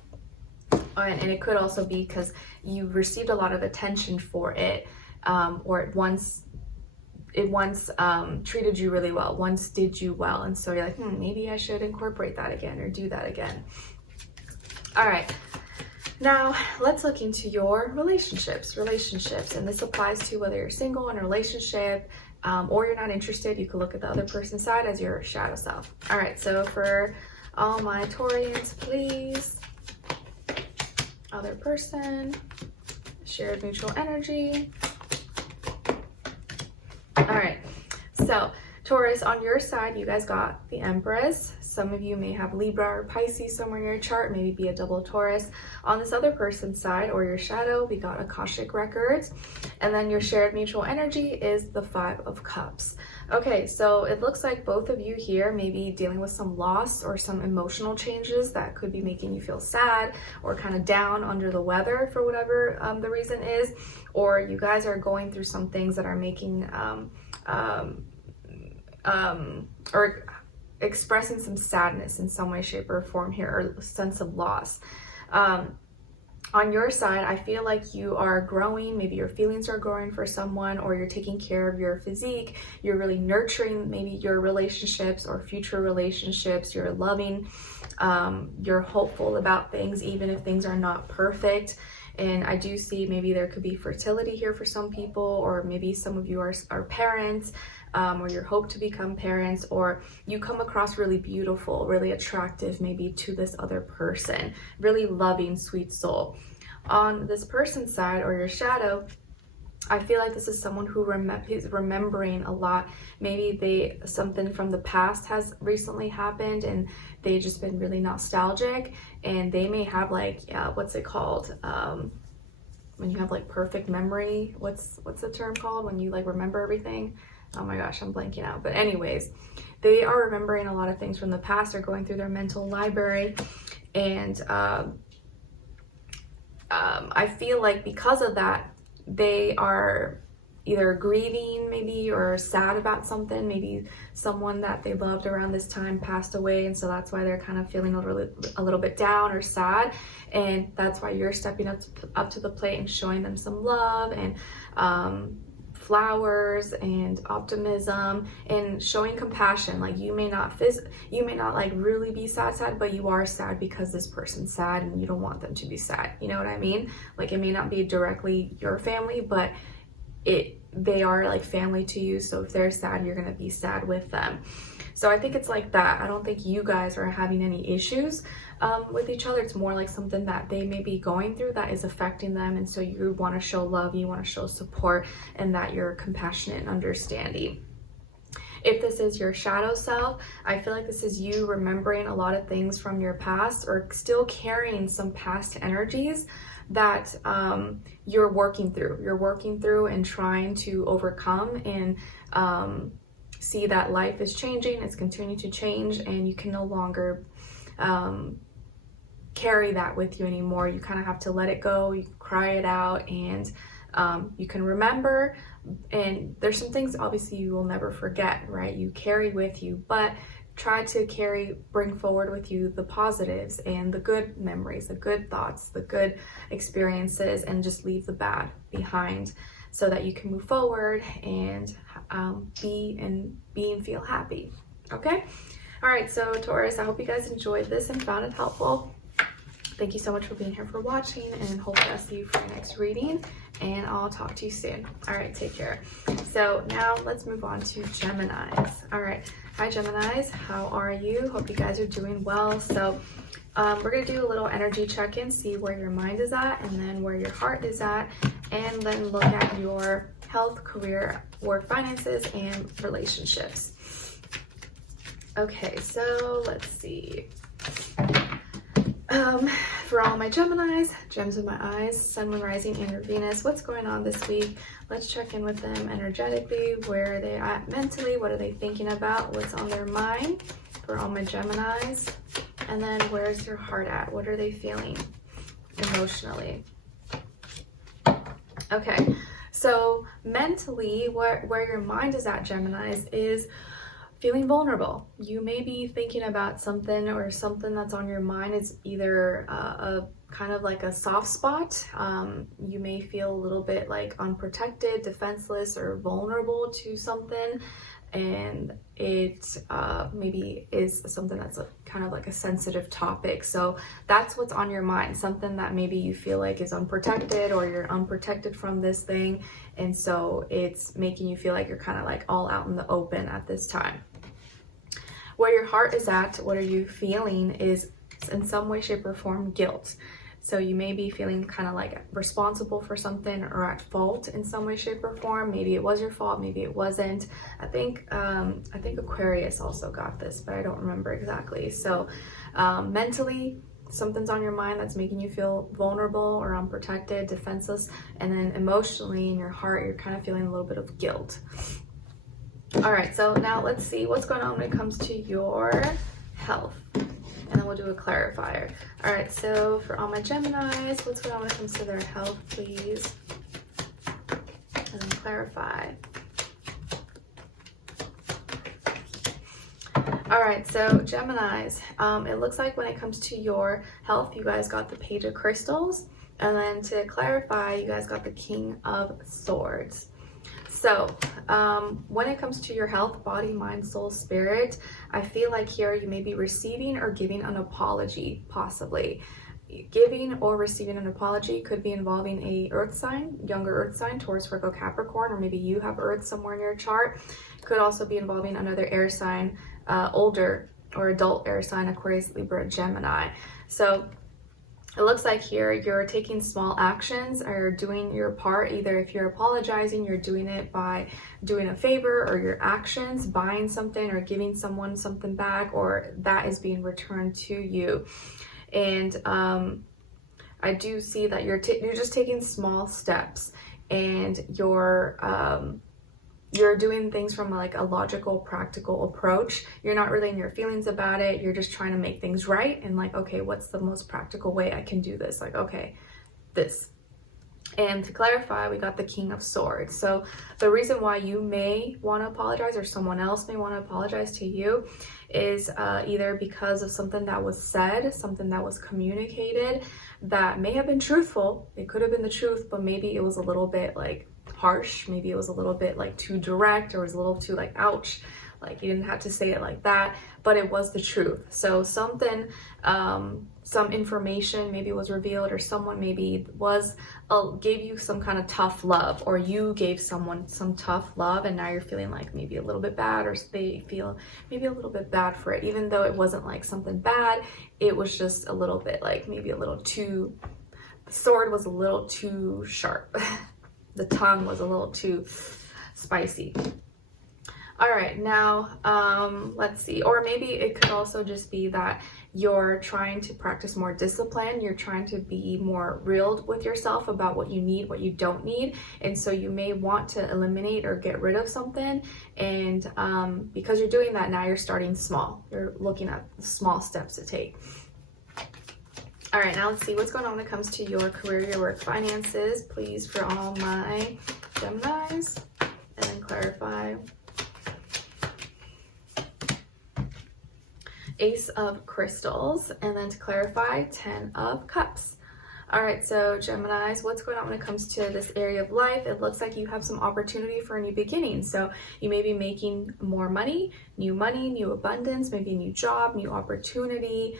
And it could also be because you received a lot of attention for it, or it once treated you really well, once did you well, and so you're like, maybe I should incorporate that again or do that again. All right, now let's look into your relationships, and this applies to whether you're single in a relationship, or you're not interested. You can look at the other person's side as your shadow self. All right, so for all my Taurians, please, other person, shared mutual energy. All right, so Taurus, on your side, you guys got the Empress. Some of you may have Libra or Pisces somewhere in your chart, maybe be a double Taurus. On this other person's side, or your shadow, we got Akashic Records. And then your shared mutual energy is the Five of Cups. Okay, so it looks like both of you here may be dealing with some loss or some emotional changes that could be making you feel sad or kind of down, under the weather for whatever the reason is. Or you guys are going through some things that are making or expressing some sadness in some way, shape, or form here, or a sense of loss. On your side, I feel like you are growing. Maybe your feelings are growing for someone, or you're taking care of your physique. You're really nurturing maybe your relationships or future relationships. You're loving. You're hopeful about things, even if things are not perfect. And I do see maybe there could be fertility here for some people, or maybe some of you are parents, or you hope to become parents, or you come across really beautiful, really attractive maybe to this other person, really loving, sweet soul. On this person's side, or your shadow, I feel like this is someone who is remembering a lot. Maybe something from the past has recently happened and they've just been really nostalgic, and they may have like, what's it called? When you have like perfect memory, what's the term called? When you like remember everything? Oh my gosh, I'm blanking out. But anyways, they are remembering a lot of things from the past. They're going through their mental library, and I feel like because of that, they are either grieving maybe, or sad about something. Maybe someone that they loved around this time passed away, and so that's why they're kind of feeling a little bit down or sad, and that's why you're stepping up to the plate and showing them some love and flowers and optimism and showing compassion. Like you may not like really be sad, but you are sad because this person's sad and you don't want them to be sad. You know what I mean? Like it may not be directly your family, but they are like family to you. So if they're sad, you're gonna be sad with them. So I think it's like that. I don't think you guys are having any issues with each other. It's more like something that they may be going through that is affecting them, and so you want to show love, you want to show support, and that you're compassionate and understanding. If this is your shadow self, I feel like this is you remembering a lot of things from your past, or still carrying some past energies that you're working through. You're working through and trying to overcome, and see that life is changing, it's continuing to change, and you can no longer carry that with you anymore. You kind of have to let it go, you cry it out, and you can remember. And there's some things obviously you will never forget, right? You carry with you, but try to bring forward with you the positives and the good memories, the good thoughts, the good experiences, and just leave the bad behind so that you can move forward and be and feel happy. Okay? All right, so Taurus, I hope you guys enjoyed this and found it helpful. Thank you so much for being here, for watching, and hope I'll see you for your next reading, and I'll talk to you soon. All right, take care. So now let's move on to Geminis. All right, hi Geminis, how are you? Hope you guys are doing well. So we're gonna do a little energy check-in, see where your mind is at and then where your heart is at, and then look at your health, career, work, finances, and relationships. Okay, so let's see. For all my Geminis, gems of my eyes, Sun, Moon, Rising, and your Venus, what's going on this week? Let's check in with them energetically. Where are they at mentally? What are they thinking about? What's on their mind for all my Geminis? And then where's their heart at? What are they feeling emotionally? Okay, so mentally, where your mind is at, Geminis, is feeling vulnerable. You may be thinking about something, or something that's on your mind is either a kind of like a soft spot. You may feel a little bit like unprotected, defenseless, or vulnerable to something, and it maybe is something that's kind of like a sensitive topic. So that's what's on your mind, something that maybe you feel like is unprotected, or you're unprotected from this thing, and so it's making you feel like you're kind of like all out in the open at this time. Where your heart is at, what are you feeling, is in some way, shape, or form guilt. So you may be feeling kind of like responsible for something, or at fault in some way, shape, or form. Maybe it was your fault, maybe it wasn't. I think Aquarius also got this, but I don't remember exactly. So mentally, something's on your mind that's making you feel vulnerable or unprotected, defenseless, and then emotionally in your heart, you're kind of feeling a little bit of guilt. All right, so now let's see what's going on when it comes to your health. And then we'll do a clarifier. All right, so for all my Geminis, what's going on when it comes to their health, please? And then clarify. All right, so Geminis, it looks like when it comes to your health, you guys got the Page of Crystals. And then to clarify, you guys got the King of Swords. So when it comes to your health, body, mind, soul, spirit, I feel like here you may be receiving or giving an apology, possibly. Giving or receiving an apology could be involving a earth sign, younger earth sign, Taurus, Virgo, Capricorn, or maybe you have earth somewhere in your chart. Could also be involving another air sign, older or adult air sign, Aquarius, Libra, Gemini. So it looks like here you're taking small actions, or doing your part. Either if you're apologizing, you're doing it by doing a favor, or your actions, buying something or giving someone something back, or that is being returned to you. And I do see that you're just taking small steps, and you're doing things from like a logical, practical approach. You're not really in your feelings about it. You're just trying to make things right, and like, okay, what's the most practical way I can do this? Like, okay, this. And to clarify, we got the King of Swords. So the reason why you may want to apologize, or someone else may want to apologize to you, is either because of something that was said, something that was communicated that may have been truthful. It could have been the truth, but maybe it was a little bit like harsh. Maybe it was a little bit like too direct, or was a little too like, ouch, like you didn't have to say it like that, but it was the truth. So something, some information maybe was revealed, or someone maybe gave you some kind of tough love, or you gave someone some tough love, and now you're feeling like maybe a little bit bad, or they feel maybe a little bit bad for it, even though it wasn't like something bad. It was just a little bit like maybe a little too, the sword was a little too sharp. The tongue was a little too spicy. All right, now let's see. Or maybe it could also just be that you're trying to practice more discipline. You're trying to be more real with yourself about what you need, what you don't need. And so you may want to eliminate or get rid of something. And because you're doing that, now you're starting small. You're looking at small steps to take. All right, now let's see what's going on when it comes to your career, your work, finances, please, for all my Geminis, and then clarify. Ace of Crystals, and then to clarify, 10 of Cups. All right, so Geminis, what's going on when it comes to this area of life? It looks like you have some opportunity for a new beginning. So you may be making more money, new abundance, maybe a new job, new opportunity,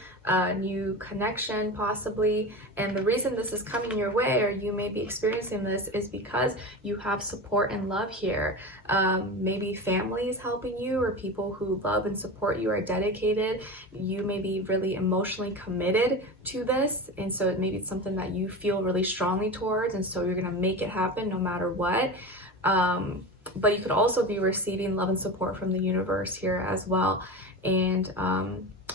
new connection possibly. And the reason this is coming your way, or you may be experiencing this, is because you have support and love here. Maybe family is helping you, or people who love and support you are dedicated. You may be really emotionally committed to this, and so maybe it's something that you feel really strongly towards, and so you're gonna make it happen no matter what. But you could also be receiving love and support from the universe here as well, and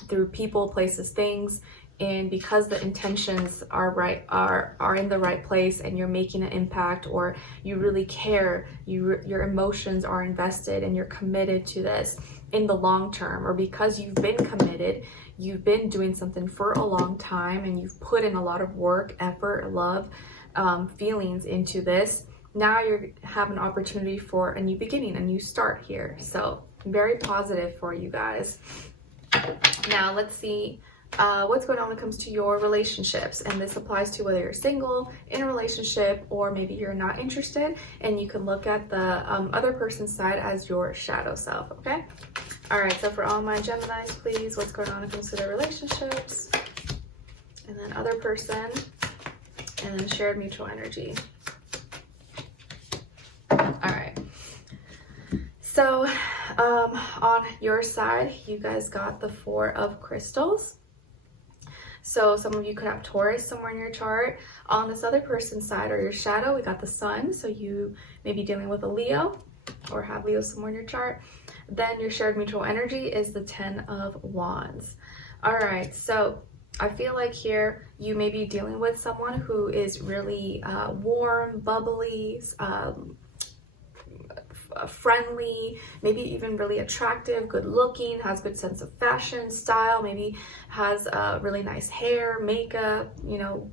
through people, places, things. And because the intentions are right, are in the right place, and you're making an impact, or you really care, your emotions are invested and you're committed to this in the long term, or because you've been committed, you've been doing something for a long time and you've put in a lot of work, effort, love, feelings into this. Now you have an opportunity for a new beginning, a new start here. So very positive for you guys. Now let's see what's going on when it comes to your relationships, and this applies to whether you're single, in a relationship, or maybe you're not interested, and you can look at the other person's side as your shadow self. Okay, all right, so for all my Geminis, please, what's going on when it comes to their relationships, and then other person, and then shared mutual energy. All right, so on your side, you guys got the Four of Crystals. So some of you could have Taurus somewhere in your chart. On this other person's side, or your shadow, we got the Sun. So you may be dealing with a Leo, or have Leo somewhere in your chart. Then your shared mutual energy is the Ten of Wands. All right, so I feel like here you may be dealing with someone who is really warm, bubbly, friendly, maybe even really attractive, good looking, has good sense of fashion, style, maybe has really nice hair, makeup, you know,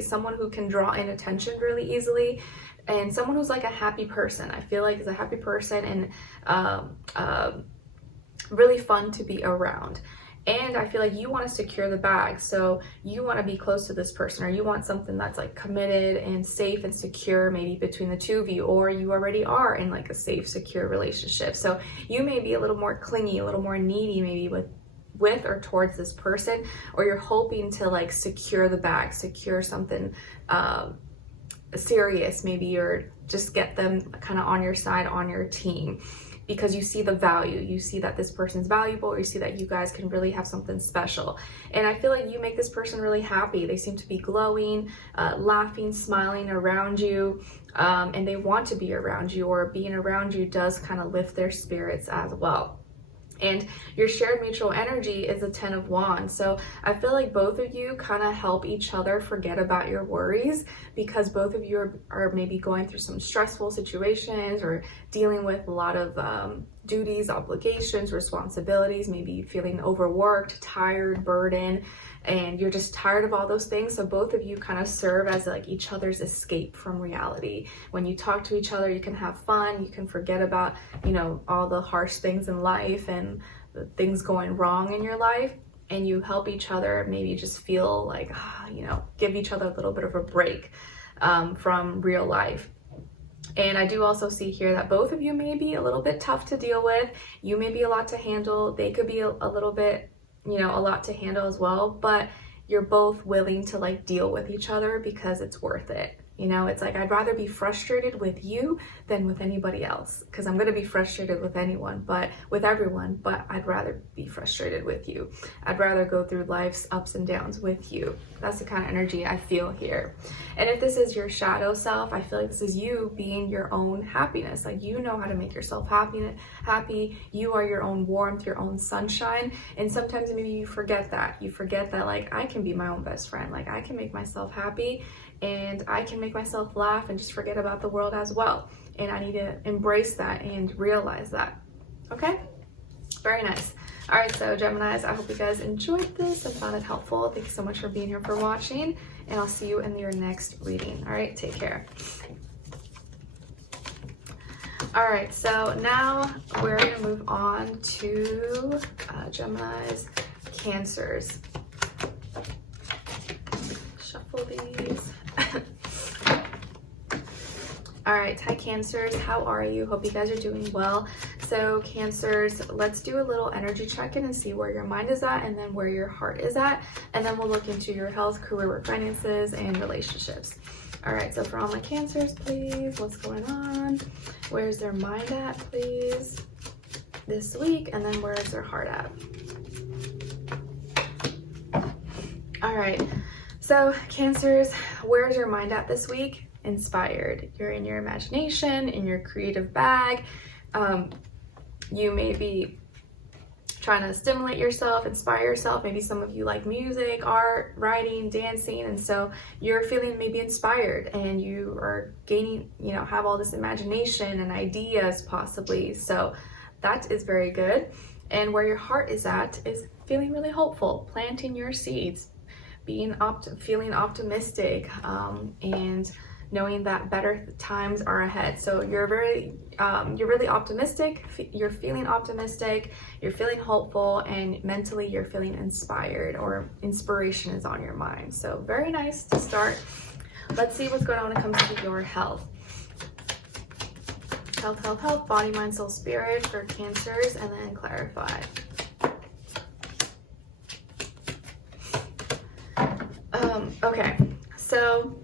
someone who can draw in attention really easily, and someone who's like a happy person. I feel like is a happy person and really fun to be around. And I feel like you want to secure the bag, so you want to be close to this person, or you want something that's like committed and safe and secure, maybe between the two of you, or you already are in like a safe, secure relationship. So you may be a little more clingy, a little more needy, maybe with or towards this person, or you're hoping to like secure the bag, secure something serious, maybe, or just get them kind of on your side, on your team, because you see the value, you see that this person's valuable, or you see that you guys can really have something special. And I feel like you make this person really happy. They seem to be glowing, laughing, smiling around you, and they want to be around you, or being around you does kind of lift their spirits as well. And your shared mutual energy is the Ten of Wands. So I feel like both of you kind of help each other forget about your worries, because both of you are maybe going through some stressful situations, or dealing with a lot of duties, obligations, responsibilities, maybe feeling overworked, tired, burdened, and you're just tired of all those things. So both of you kind of serve as like each other's escape from reality. When you talk to each other, you can have fun, you can forget about, you know, all the harsh things in life and the things going wrong in your life, and you help each other maybe just feel like, you know, give each other a little bit of a break from real life. And I do also see here that both of you may be a little bit tough to deal with. You may be a lot to handle. They could be a little bit, you know, a lot to handle as well, but you're both willing to like deal with each other because it's worth it. You know, it's like, I'd rather be frustrated with you than with anybody else, because I'm going to be frustrated with everyone, but I'd rather be frustrated with you. I'd rather go through life's ups and downs with you. That's the kind of energy I feel here. And if this is your shadow self, I feel like this is you being your own happiness. Like, you know how to make yourself happy. You are your own warmth, your own sunshine. And sometimes maybe you forget that. You forget that, like, I can be my own best friend. Like, I can make myself happy, and I can make myself laugh and just forget about the world as well. And I need to embrace that and realize that. Okay? Very nice. All right, so Geminis, I hope you guys enjoyed this and found it helpful. Thank you so much for being here, for watching, and I'll see you in your next reading. All right, take care. All right, so now we're gonna move on to Geminis, Cancers. Shuffle these. All right, hi Cancers, how are you? Hope you guys are doing well. So Cancers, let's do a little energy check-in and see where your mind is at, and then where your heart is at, and then we'll look into your health, career, work, finances, and relationships. All right, so for all my Cancers, please, what's going on? Where's their mind at, please, this week, and then where is their heart at? All right, So Cancers, where's your mind at this week? Inspired. You're in your imagination, in your creative bag. You may be trying to stimulate yourself, inspire yourself. Maybe some of you like music, art, writing, dancing, and so you're feeling maybe inspired and you are gaining, you know, have all this imagination and ideas possibly. So that is very good. And where your heart is at is feeling really hopeful, planting your seeds, feeling optimistic, and knowing that better times are ahead. So you're really optimistic, you're feeling optimistic, you're feeling hopeful, and mentally you're feeling inspired, or inspiration is on your mind. So very nice to start. Let's see what's going on when it comes to your health. Health, body, mind, soul, spirit for Cancers, and then clarify. Okay, so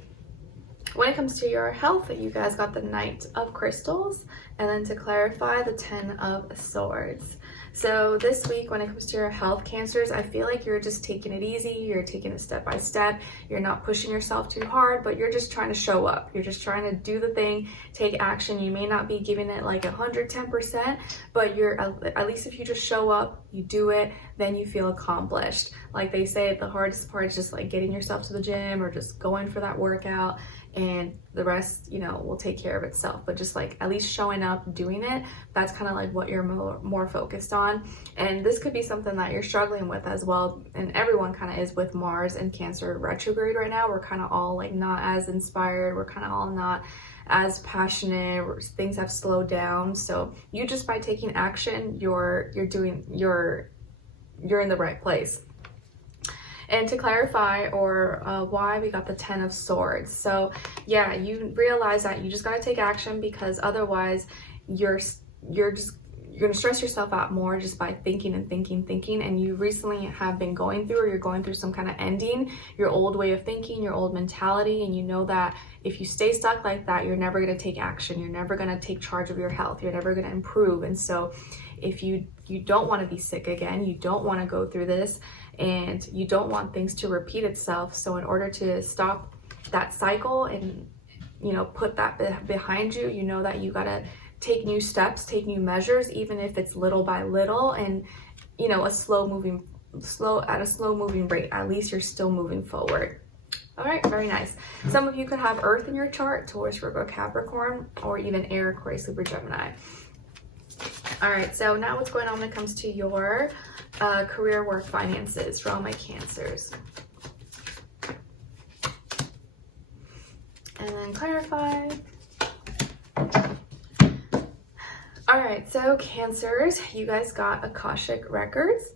when it comes to your health, you guys got the Knight of Crystals, and then to clarify, the 10 of Swords. So this week, when it comes to your health, Cancers, I feel like you're just taking it easy. You're taking it step by step. You're not pushing yourself too hard, but you're just trying to show up. You're just trying to do the thing, take action. You may not be giving it like 110%, but you're at least if you just show up, you do it, then you feel accomplished. Like they say, the hardest part is just like getting yourself to the gym or just going for that workout, and the rest, you know, will take care of itself. But just like at least showing up, doing it, that's kind of like what you're more focused on. And this could be something that you're struggling with as well, and everyone kind of is with Mars and Cancer retrograde right now. We're kind of all like not as inspired, we're kind of all not as passionate, things have slowed down. So you just by taking action, you're in the right place. And to clarify, or why we got the 10 of Swords. So yeah, you realize that you just got to take action, because otherwise you're going to stress yourself out more just by thinking and thinking. And you recently have been going through, or you're going through some kind of ending, your old way of thinking, your old mentality. And you know that if you stay stuck like that, you're never going to take action. You're never going to take charge of your health. You're never going to improve. And so if you don't want to be sick again, you don't want to go through this, and you don't want things to repeat itself. So in order to stop that cycle and, you know, put that behind you, you know that you got to take new steps, take new measures, even if it's little by little, and, you know, at a slow moving rate. At least you're still moving forward. All right, very nice. Some of you could have Earth in your chart, Taurus, Virgo, Capricorn, or even Air, Aquarius, Libra, Gemini. All right, so now what's going on when it comes to your career, work, finances for all my Cancers. And then clarify. All right, so Cancers, you guys got Akashic Records.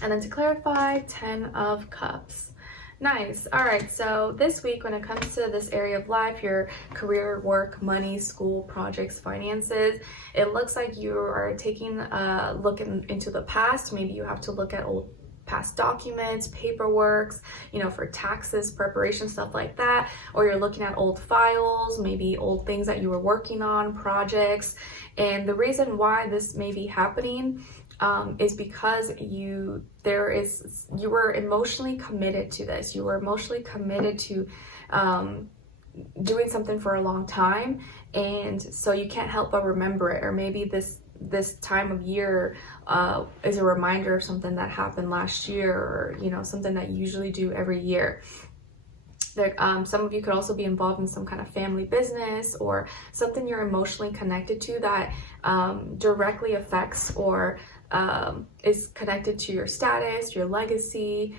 And then to clarify, 10 of Cups. Nice. All right, so this week when it comes to this area of life, your career, work, money, school, projects, finances, it looks like you are taking a look into the past. Maybe you have to look at old past documents, paperwork, you know, for taxes, preparation, stuff like that. Or you're looking at old files, maybe old things that you were working on, projects. And the reason why this may be happening is because you were emotionally committed to this. You were emotionally committed to doing something for a long time, and so you can't help but remember it. Or maybe this time of year is a reminder of something that happened last year, or, you know, something that you usually do every year. Some of you could also be involved in some kind of family business, or something you're emotionally connected to that directly affects or is connected to your status, your legacy,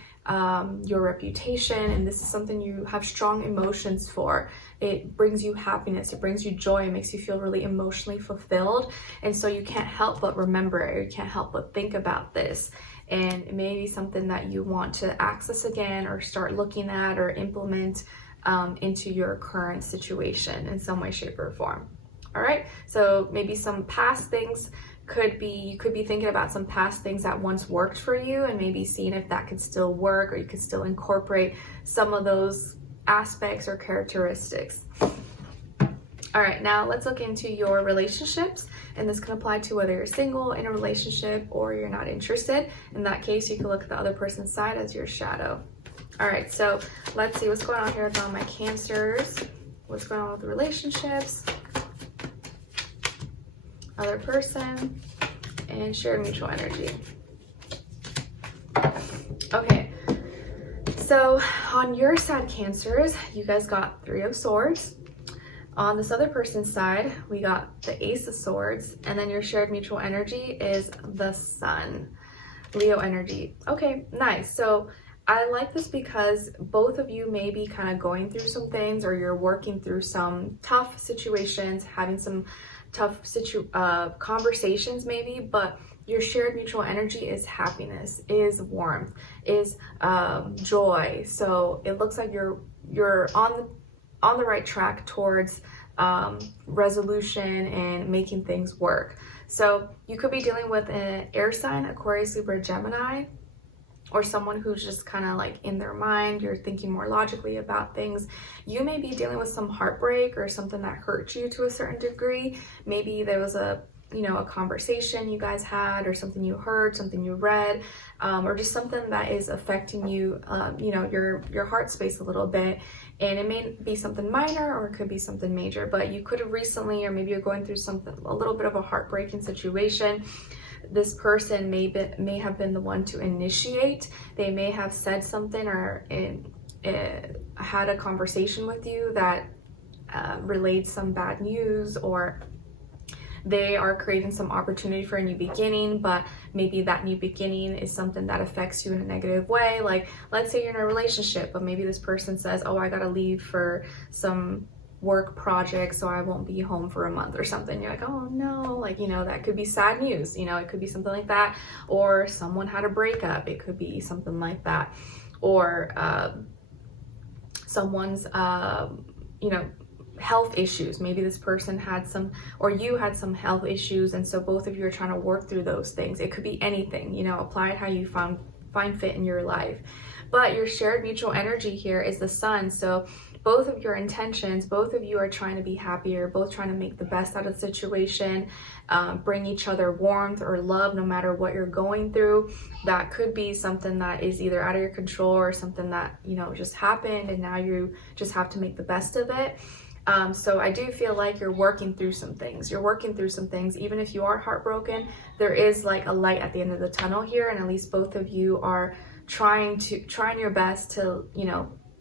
your reputation. And this is something you have strong emotions for. It brings you happiness, it brings you joy, it makes you feel really emotionally fulfilled. And so you can't help but remember it, or you can't help but think about this. And it may be something that you want to access again, or start looking at, or implement into your current situation in some way, shape, or form. All right, so maybe some past things you could be thinking about some past things that once worked for you, and maybe seeing if that could still work, or you could still incorporate some of those aspects or characteristics. All right, now let's look into your relationships, and this can apply to whether you're single, in a relationship, or you're not interested. In that case, you can look at the other person's side as your shadow. All right, so let's see what's going on here with all my Cancers. What's going on with the relationships, other person, and shared mutual energy. Okay, so on your side, Cancers, you guys got 3 of Swords. On this other person's side, we got the Ace of Swords, and then your shared mutual energy is the Sun, Leo energy. Okay, nice. So I like this because both of you may be kind of going through some things, or you're working through some tough situations, having some tough conversations maybe, but your shared mutual energy is happiness, is warmth, is joy. So it looks like you're on the right track towards resolution and making things work. So you could be dealing with an air sign, Aquarius, Libra, Gemini, or someone who's just kind of like in their mind, you're thinking more logically about things. You may be dealing with some heartbreak or something that hurt you to a certain degree. Maybe there was a conversation you guys had, or something you heard, something you read, or just something that is affecting you, your heart space a little bit. And it may be something minor, or it could be something major, but you could have recently, or maybe you're going through a little bit of a heartbreaking situation. This person may have been the one to initiate. They may have said something or had a conversation with you that relayed some bad news, or they are creating some opportunity for a new beginning, but maybe that new beginning is something that affects you in a negative way. Like, let's say you're in a relationship, but maybe this person says, oh, I gotta leave for some work project, so I won't be home for a month or something. You're like, oh no, like, that could be sad news. It could be something like that. Or someone had a breakup. It could be something like that. Or someone's, health issues. Maybe this person had some, or you had some health issues, and so both of you are trying to work through those things. It could be anything, apply it how you find fit in your life. But your shared mutual energy here is the Sun. So both of your intentions, both of you are trying to be happier, both trying to make the best out of the situation, bring each other warmth or love no matter what you're going through. That could be something that is either out of your control, or something that, just happened, and now you just have to make the best of it. So I do feel like you're working through some things. Even if you are heartbroken, there is like a light at the end of the tunnel here, and at least both of you are trying your best to,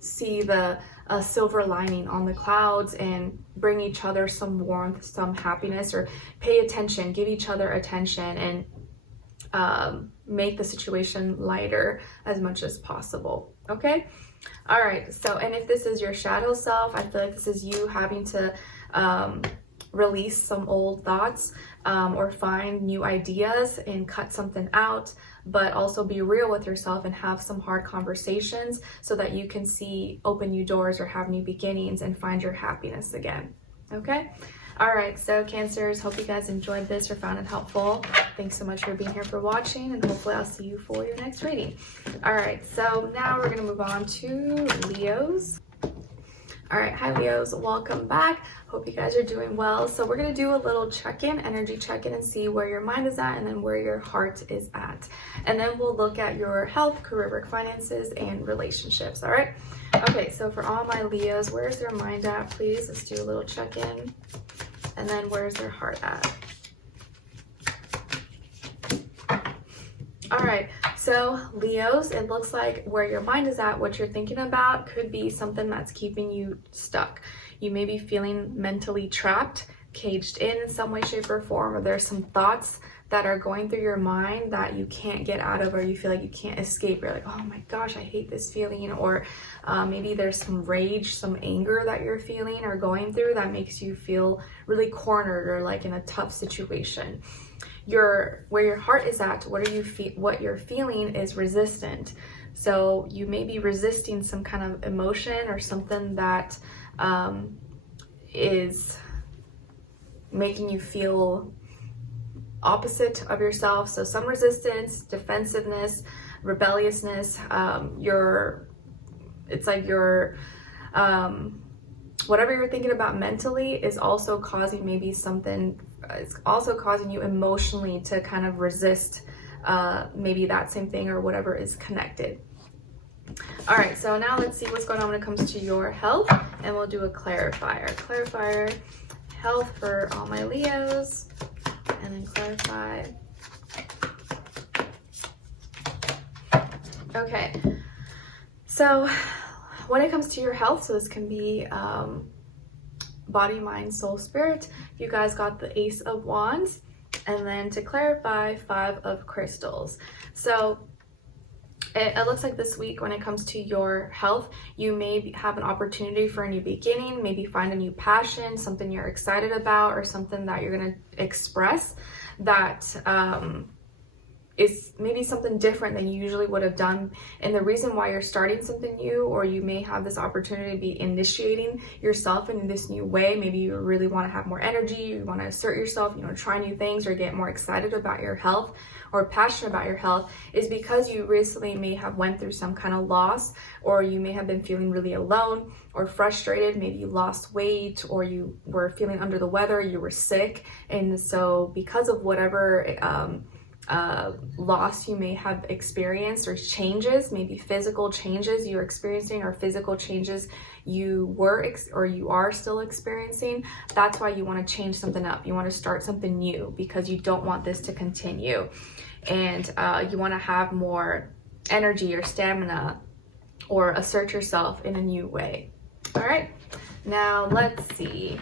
see the silver lining on the clouds, and bring each other some warmth, some happiness, or pay attention, give each other attention, and make the situation lighter as much as possible. Okay? All right, so, and if this is your shadow self, I feel like this is you having to release some old thoughts, or find new ideas and cut something out, but also be real with yourself and have some hard conversations so that you can open new doors or have new beginnings and find your happiness again. Okay? All right, so Cancers, hope you guys enjoyed this or found it helpful. Thanks so much for being here, for watching, and hopefully I'll see you for your next reading. All right, so now we're gonna move on to Leos. All right, hi Leos, welcome back. Hope you guys are doing well. So we're gonna do a little check-in, energy check-in, and see where your mind is at and then where your heart is at. And then we'll look at your health, career, work, finances, and relationships, all right? Okay, so for all my Leos, where's their mind at, please? Let's do a little check-in. And then where's their heart at? All right, so Leos, it looks like where your mind is at, what you're thinking about, could be something that's keeping you stuck. You may be feeling mentally trapped, caged in some way, shape, or form, or there's some thoughts that are going through your mind that you can't get out of, or you feel like you can't escape. You're like, oh my gosh, I hate this feeling. Or maybe there's some rage, some anger that you're feeling or going through that makes you feel really cornered or like in a tough situation. Where your heart is at, what you're feeling is resistant. So you may be resisting some kind of emotion or something that is making you feel opposite of yourself. So some resistance, defensiveness, rebelliousness, it's like whatever you're thinking about mentally is also causing maybe something, it's also causing you emotionally to kind of resist maybe that same thing or whatever is connected. All right, so now let's see what's going on when it comes to your health, and we'll do a clarifier. Clarifier, health for all my Leos, and then clarify. Okay, so when it comes to your health, so this can be body, mind, soul, spirit. You guys got the Ace of Wands, and then to clarify, 5 of Crystals. So it looks like this week when it comes to your health, you may have an opportunity for a new beginning, maybe find a new passion, something you're excited about, or something that you're going to express that is maybe something different than you usually would have done. And the reason why you're starting something new, or you may have this opportunity to be initiating yourself in this new way, maybe you really want to have more energy, you want to assert yourself, you know, try new things, or get more excited about your health or passionate about your health, is because you recently may have went through some kind of loss, or you may have been feeling really alone or frustrated. Maybe you lost weight, or you were feeling under the weather, you were sick. And so because of whatever loss you may have experienced, or changes, maybe physical changes you're experiencing, or physical changes you were or you are still experiencing, that's why you want to change something up. You want to start something new because you don't want this to continue, and you want to have more energy or stamina, or assert yourself in a new way. All right, now let's see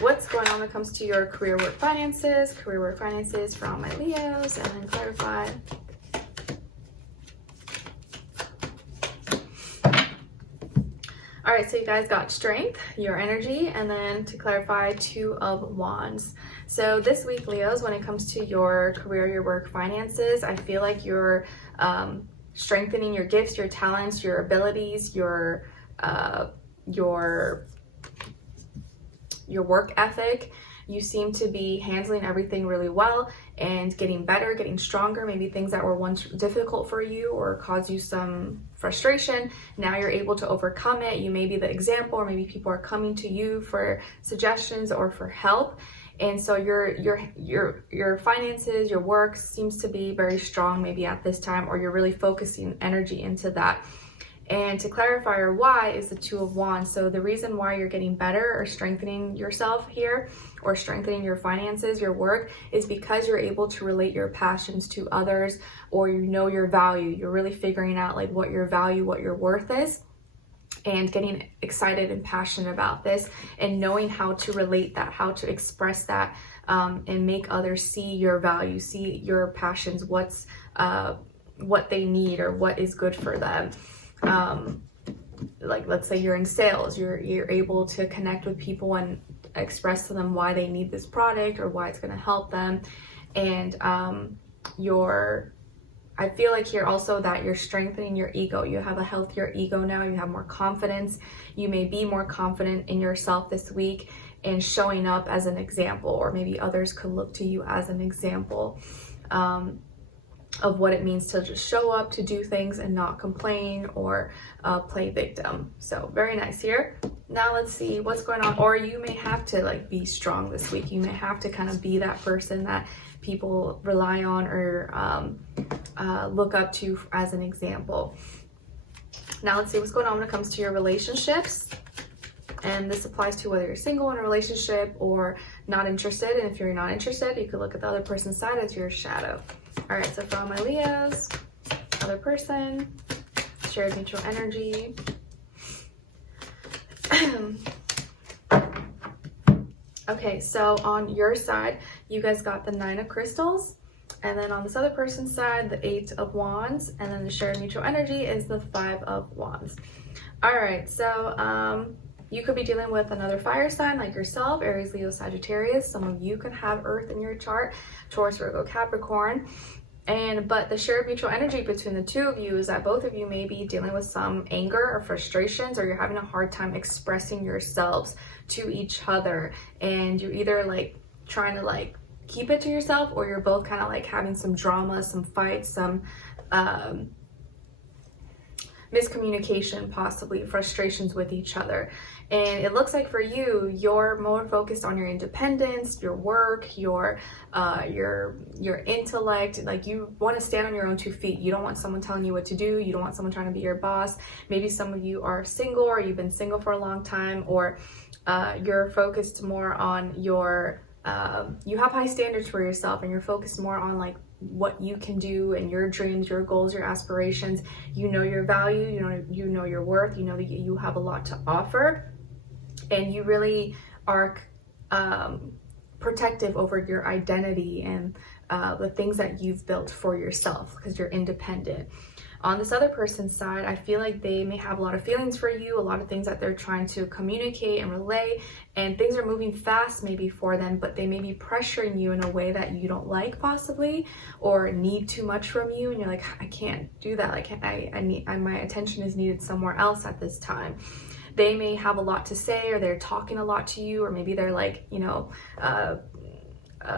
what's going on when it comes to your career, work, finances. Career, work, finances for all my Leos, and then clarify. All right, so you guys got strength, your energy, and then to clarify, 2 of Wands. So this week, Leos, when it comes to your career, your work, finances, I feel like you're strengthening your gifts, your talents, your abilities, your work ethic. You seem to be handling everything really well and getting better, getting stronger. Maybe things that were once difficult for you or caused you some frustration, now you're able to overcome it. You may be the example, or maybe people are coming to you for suggestions or for help. And so your finances, your work seems to be very strong maybe at this time, or you're really focusing energy into that. And to clarify, or why, is the 2 of Wands. So the reason why you're getting better or strengthening yourself here, or strengthening your finances, your work, is because you're able to relate your passions to others, or you know your value. You're really figuring out like what your value, what your worth is, and getting excited and passionate about this, and knowing how to relate that, how to express that, and make others see your value, see your passions, what they need, or what is good for them. Like let's say you're in sales, you're able to connect with people and express to them why they need this product, or why it's going to help them. And I feel like here also that you're strengthening your ego. You have a healthier ego now, you have more confidence. You may be more confident in yourself this week, and showing up as an example, or maybe others could look to you as an example of what it means to just show up, to do things and not complain or play victim. So very nice here. Now let's see what's going on. Or you may have to like be strong this week. You may have to kind of be that person that people rely on, or look up to as an example. Now let's see what's going on when it comes to your relationships. And this applies to whether you're single in a relationship or not interested. And if you're not interested, you could look at the other person's side as your shadow. All right, so for all my Leos, other person, shared mutual energy. Okay, so on your side, you guys got the 9 of Crystals. And then on this other person's side, the 8 of Wands. And then the shared mutual energy is the 5 of Wands. All right, so you could be dealing with another fire sign like yourself, Aries, Leo, Sagittarius. Some of you can have Earth in your chart, Taurus, Virgo, Capricorn. But the shared mutual energy between the 2 of you is that both of you may be dealing with some anger or frustrations, or you're having a hard time expressing yourselves to each other. And you're either like trying to like keep it to yourself, or you're both kind of like having some drama, some fights, miscommunication, possibly frustrations with each other. And it looks like for you, you're more focused on your independence, your work, your intellect. Like, you want to stand on your own 2 feet. You don't want someone telling you what to do. You don't want someone trying to be your boss. Maybe some of you are single, or you've been single for a long time, or you're focused more on your, you have high standards for yourself, and you're focused more on like what you can do and your dreams, your goals, your aspirations. You know your value, you know your worth, you know that you have a lot to offer, and you really are protective over your identity and the things that you've built for yourself, because you're independent. On this other person's side, I feel like they may have a lot of feelings for you, a lot of things that they're trying to communicate and relay, and things are moving fast maybe for them, but they may be pressuring you in a way that you don't like, possibly, or need too much from you, and you're like, I can't do that. Like, my attention is needed somewhere else at this time. They may have a lot to say, or they're talking a lot to you, or maybe they're like,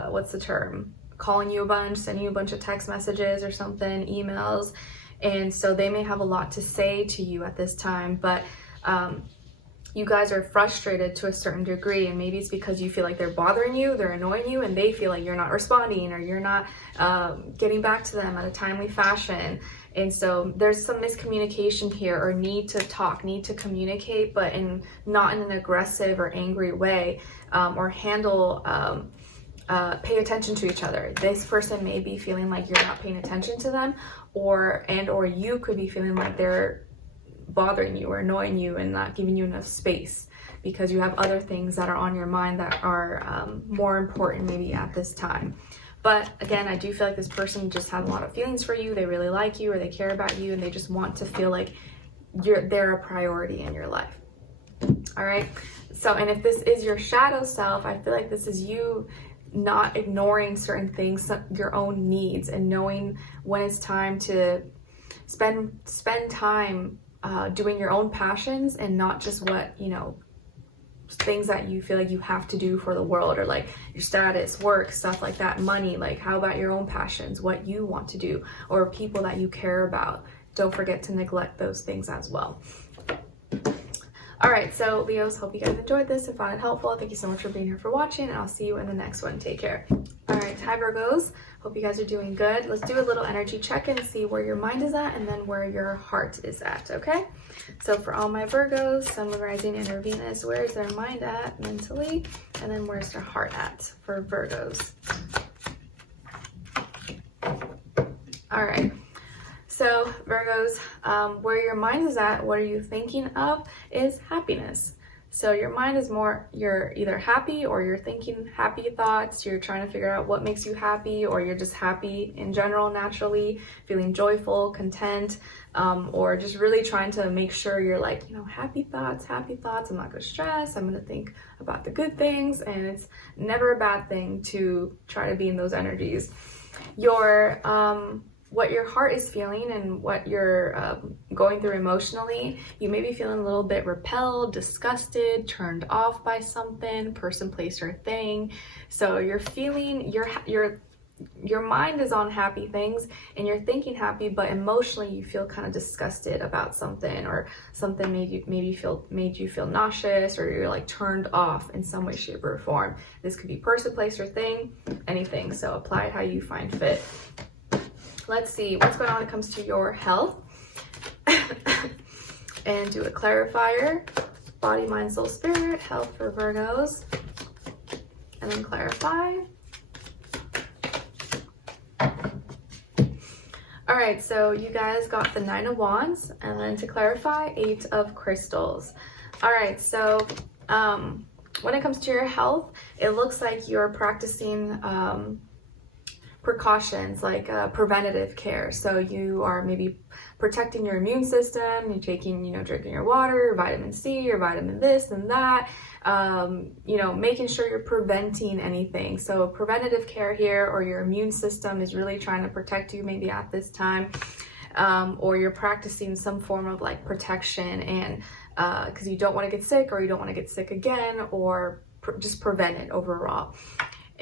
what's the term? Calling you a bunch, sending you a bunch of text messages or something, emails. And so they may have a lot to say to you at this time, but you guys are frustrated to a certain degree, and maybe it's because you feel like they're bothering you, they're annoying you, and they feel like you're not responding, or you're not getting back to them at a timely fashion. And so there's some miscommunication here, or need to talk, need to communicate, but not in an aggressive or angry way, or pay attention to each other. This person may be feeling like you're not paying attention to them, or you could be feeling like they're bothering you or annoying you and not giving you enough space, because you have other things that are on your mind that are more important maybe at this time. But again, I do feel like this person just has a lot of feelings for you. They really like you, or they care about you, and they just want to feel like they're a priority in your life. All right. So, and if this is your shadow self, I feel like this is you not ignoring certain things, your own needs, and knowing when it's time to spend time doing your own passions, and not just what, things that you feel like you have to do for the world, or like your status, work, stuff like that, money. Like, how about your own passions, what you want to do, or people that you care about? Don't forget to neglect those things as well. All right, so Leos, hope you guys enjoyed this and found it helpful. Thank you so much for being here, for watching, and I'll see you in the next one. Take care. All right, hi Virgos. Hope you guys are doing good. Let's do a little energy check-in, see where your mind is at, and then where your heart is at, okay? So for all my Virgos, Sun, Moon, Rising, and Venus, where is their mind at mentally? And then where's their heart at for Virgos? All right. So Virgos, where your mind is at, what are you thinking of, is happiness. So your mind is more, you're either happy, or you're thinking happy thoughts, you're trying to figure out what makes you happy, or you're just happy in general, naturally, feeling joyful, content, or just really trying to make sure you're like, happy thoughts, I'm not gonna stress, I'm gonna think about the good things, and it's never a bad thing to try to be in those energies. What your heart is feeling and what you're going through emotionally, you may be feeling a little bit repelled, disgusted, turned off by something, person, place, or thing. So you're feeling, your mind is on happy things, and you're thinking happy, but emotionally you feel kind of disgusted about something, or something made you feel nauseous, or you're like turned off in some way, shape, or form. This could be person, place, or thing, anything. So apply it how you find fit. Let's see what's going on when it comes to your health. And do a clarifier. Body, mind, soul, spirit. Health for Virgos. And then clarify. All right, so you guys got the 9 of Wands. And then to clarify, 8 of Crystals. All right, so when it comes to your health, it looks like you're practicing precautions, like preventative care. So you are maybe protecting your immune system, you're taking, drinking your water, your vitamin C, your vitamin this and that, making sure you're preventing anything. So preventative care here, or your immune system is really trying to protect you maybe at this time, or you're practicing some form of like protection, and because you don't want to get sick, or you don't want to get sick again, or just prevent it overall.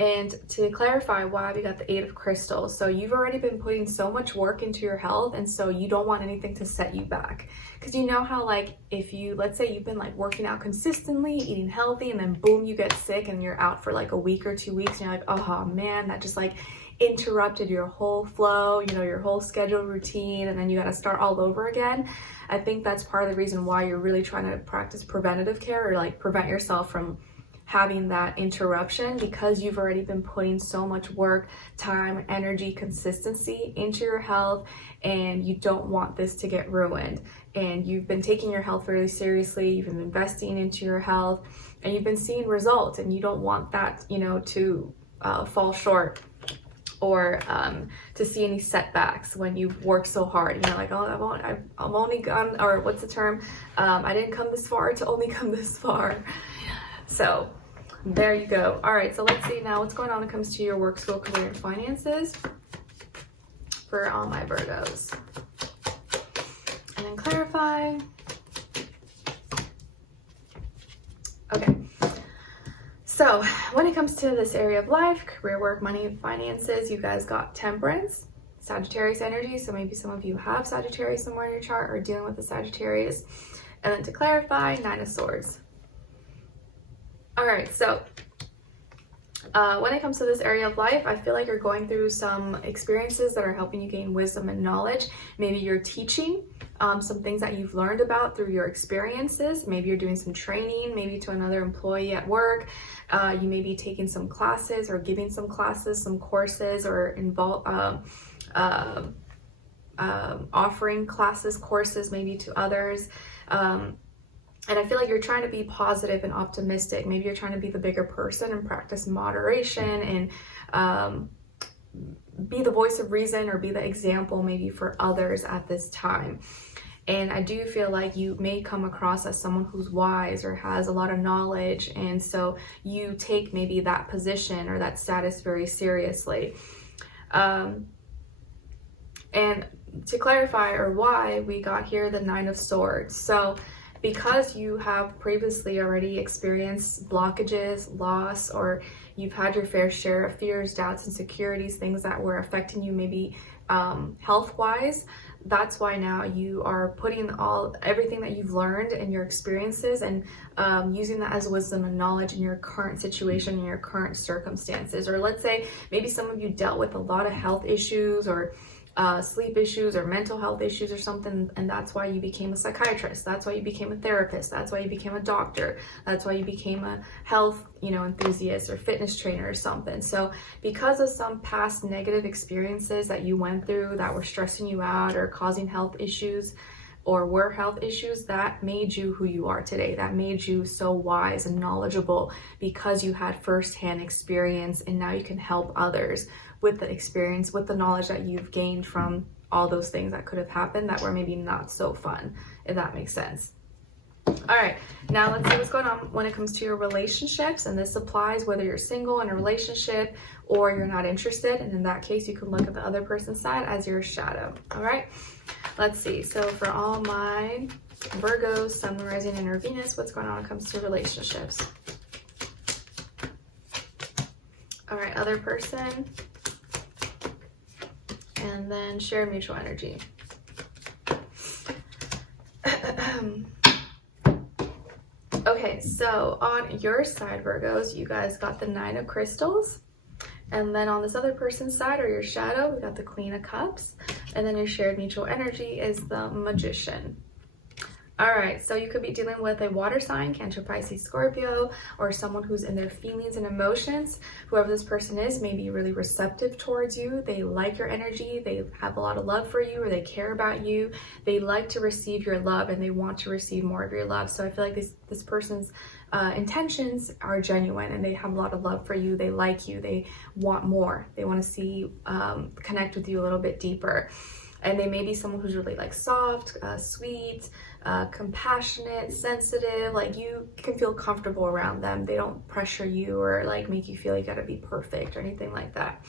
And to clarify why, we got the 8 of crystals. So you've already been putting so much work into your health, and so you don't want anything to set you back. Because you know how, like, if you, let's say you've been like working out consistently, eating healthy, and then boom, you get sick and you're out for like a week or 2 weeks, and you're like, oh man, that just like interrupted your whole flow, you know, your whole schedule routine, and then you got to start all over again. I think that's part of the reason why you're really trying to practice preventative care, or like prevent yourself from having that interruption, because you've already been putting so much work, time, energy, consistency into your health, and you don't want this to get ruined. And you've been taking your health really seriously, you've been investing into your health, and you've been seeing results, and you don't want that, you know, to fall short, or to see any setbacks when you've worked so hard. You know, like, oh, I've only gone, or what's the term? I didn't come this far to only come this far. So there you go. All right, so let's see now what's going on when it comes to your work, school, career, and finances for all my Virgos. And then clarify. Okay. So when it comes to this area of life, career, work, money, finances, you guys got Temperance, Sagittarius energy. So maybe some of you have Sagittarius somewhere in your chart or dealing with the Sagittarius. And then to clarify, 9 of Swords. All right, so when it comes to this area of life, I feel like you're going through some experiences that are helping you gain wisdom and knowledge. Maybe you're teaching some things that you've learned about through your experiences. Maybe you're doing some training, maybe to another employee at work. You may be taking some classes or giving some classes, some courses, or offering classes, courses maybe to others. And I feel like you're trying to be positive and optimistic. Maybe you're trying to be the bigger person and practice moderation and be the voice of reason, or be the example maybe for others at this time. And I do feel like you may come across as someone who's wise or has a lot of knowledge. And so you take maybe that position or that status very seriously. And to clarify, or why, we got here the 9 of Swords. So because you have previously already experienced blockages, loss, or you've had your fair share of fears, doubts, insecurities, things that were affecting you maybe health-wise, that's why now you are putting everything that you've learned and your experiences and using that as wisdom and knowledge in your current situation, in your current circumstances. Or let's say maybe some of you dealt with a lot of health issues, or sleep issues, or mental health issues or something, and that's why you became a psychiatrist, that's why you became a therapist, that's why you became a doctor, that's why you became a health, you know, enthusiast or fitness trainer or something. So because of some past negative experiences that you went through that were stressing you out or causing health issues, or were health issues, that made you who you are today. That made you so wise and knowledgeable, because you had firsthand experience, and now you can help others with the experience, with the knowledge that you've gained from all those things that could have happened that were maybe not so fun, if that makes sense. All right, now let's see what's going on when it comes to your relationships. And this applies whether you're single in a relationship or you're not interested. And in that case, you can look at the other person's side as your shadow. All right, let's see. So for all my Virgos, Sun, Moon, Rising, and Venus, what's going on when it comes to relationships? All right, other person. And then share mutual energy. Okay, so on your side, Virgos, you guys got the 9 of Crystals. And then on this other person's side, or your shadow, we got the Queen of Cups. And then your shared mutual energy is the Magician. All right, so you could be dealing with a water sign, Cancer, Pisces, Scorpio, or someone who's in their feelings and emotions. Whoever this person is may be really receptive towards you. They like your energy. They have a lot of love for you, or they care about you. They like to receive your love, and they want to receive more of your love. So I feel like this person's intentions are genuine, and they have a lot of love for you. They like you. They want more. They want to see, connect with you a little bit deeper. And they may be someone who's really like soft, sweet, compassionate, sensitive. Like you can feel comfortable around them. They don't pressure you or like make you feel you gotta be perfect or anything like that.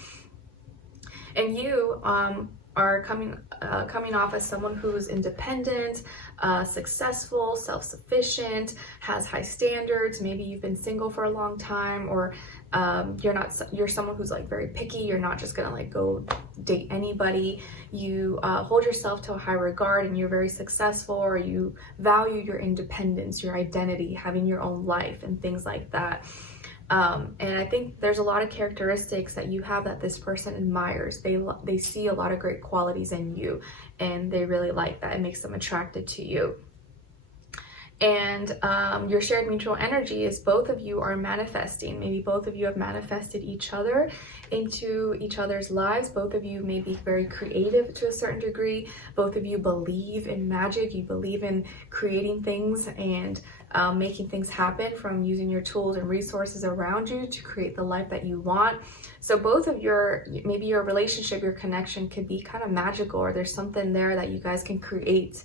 And you are coming off as someone who's independent, successful, self-sufficient, has high standards. Maybe you've been single for a long time, or you're someone who's like very picky. You're not just gonna like go date anybody. You hold yourself to a high regard, and you're very successful, or you value your independence, your identity, having your own life, and things like that. And I think there's a lot of characteristics that you have that this person admires. They see a lot of great qualities in you, and they really like that. It makes them attracted to you. And your shared mutual energy is both of you are manifesting. Maybe both of you have manifested each other into each other's lives. Both of you may be very creative to a certain degree. Both of you believe in magic. You believe in creating things and making things happen, from using your tools and resources around you to create the life that you want. So both of maybe your relationship, your connection could be kind of magical, or there's something there that you guys can create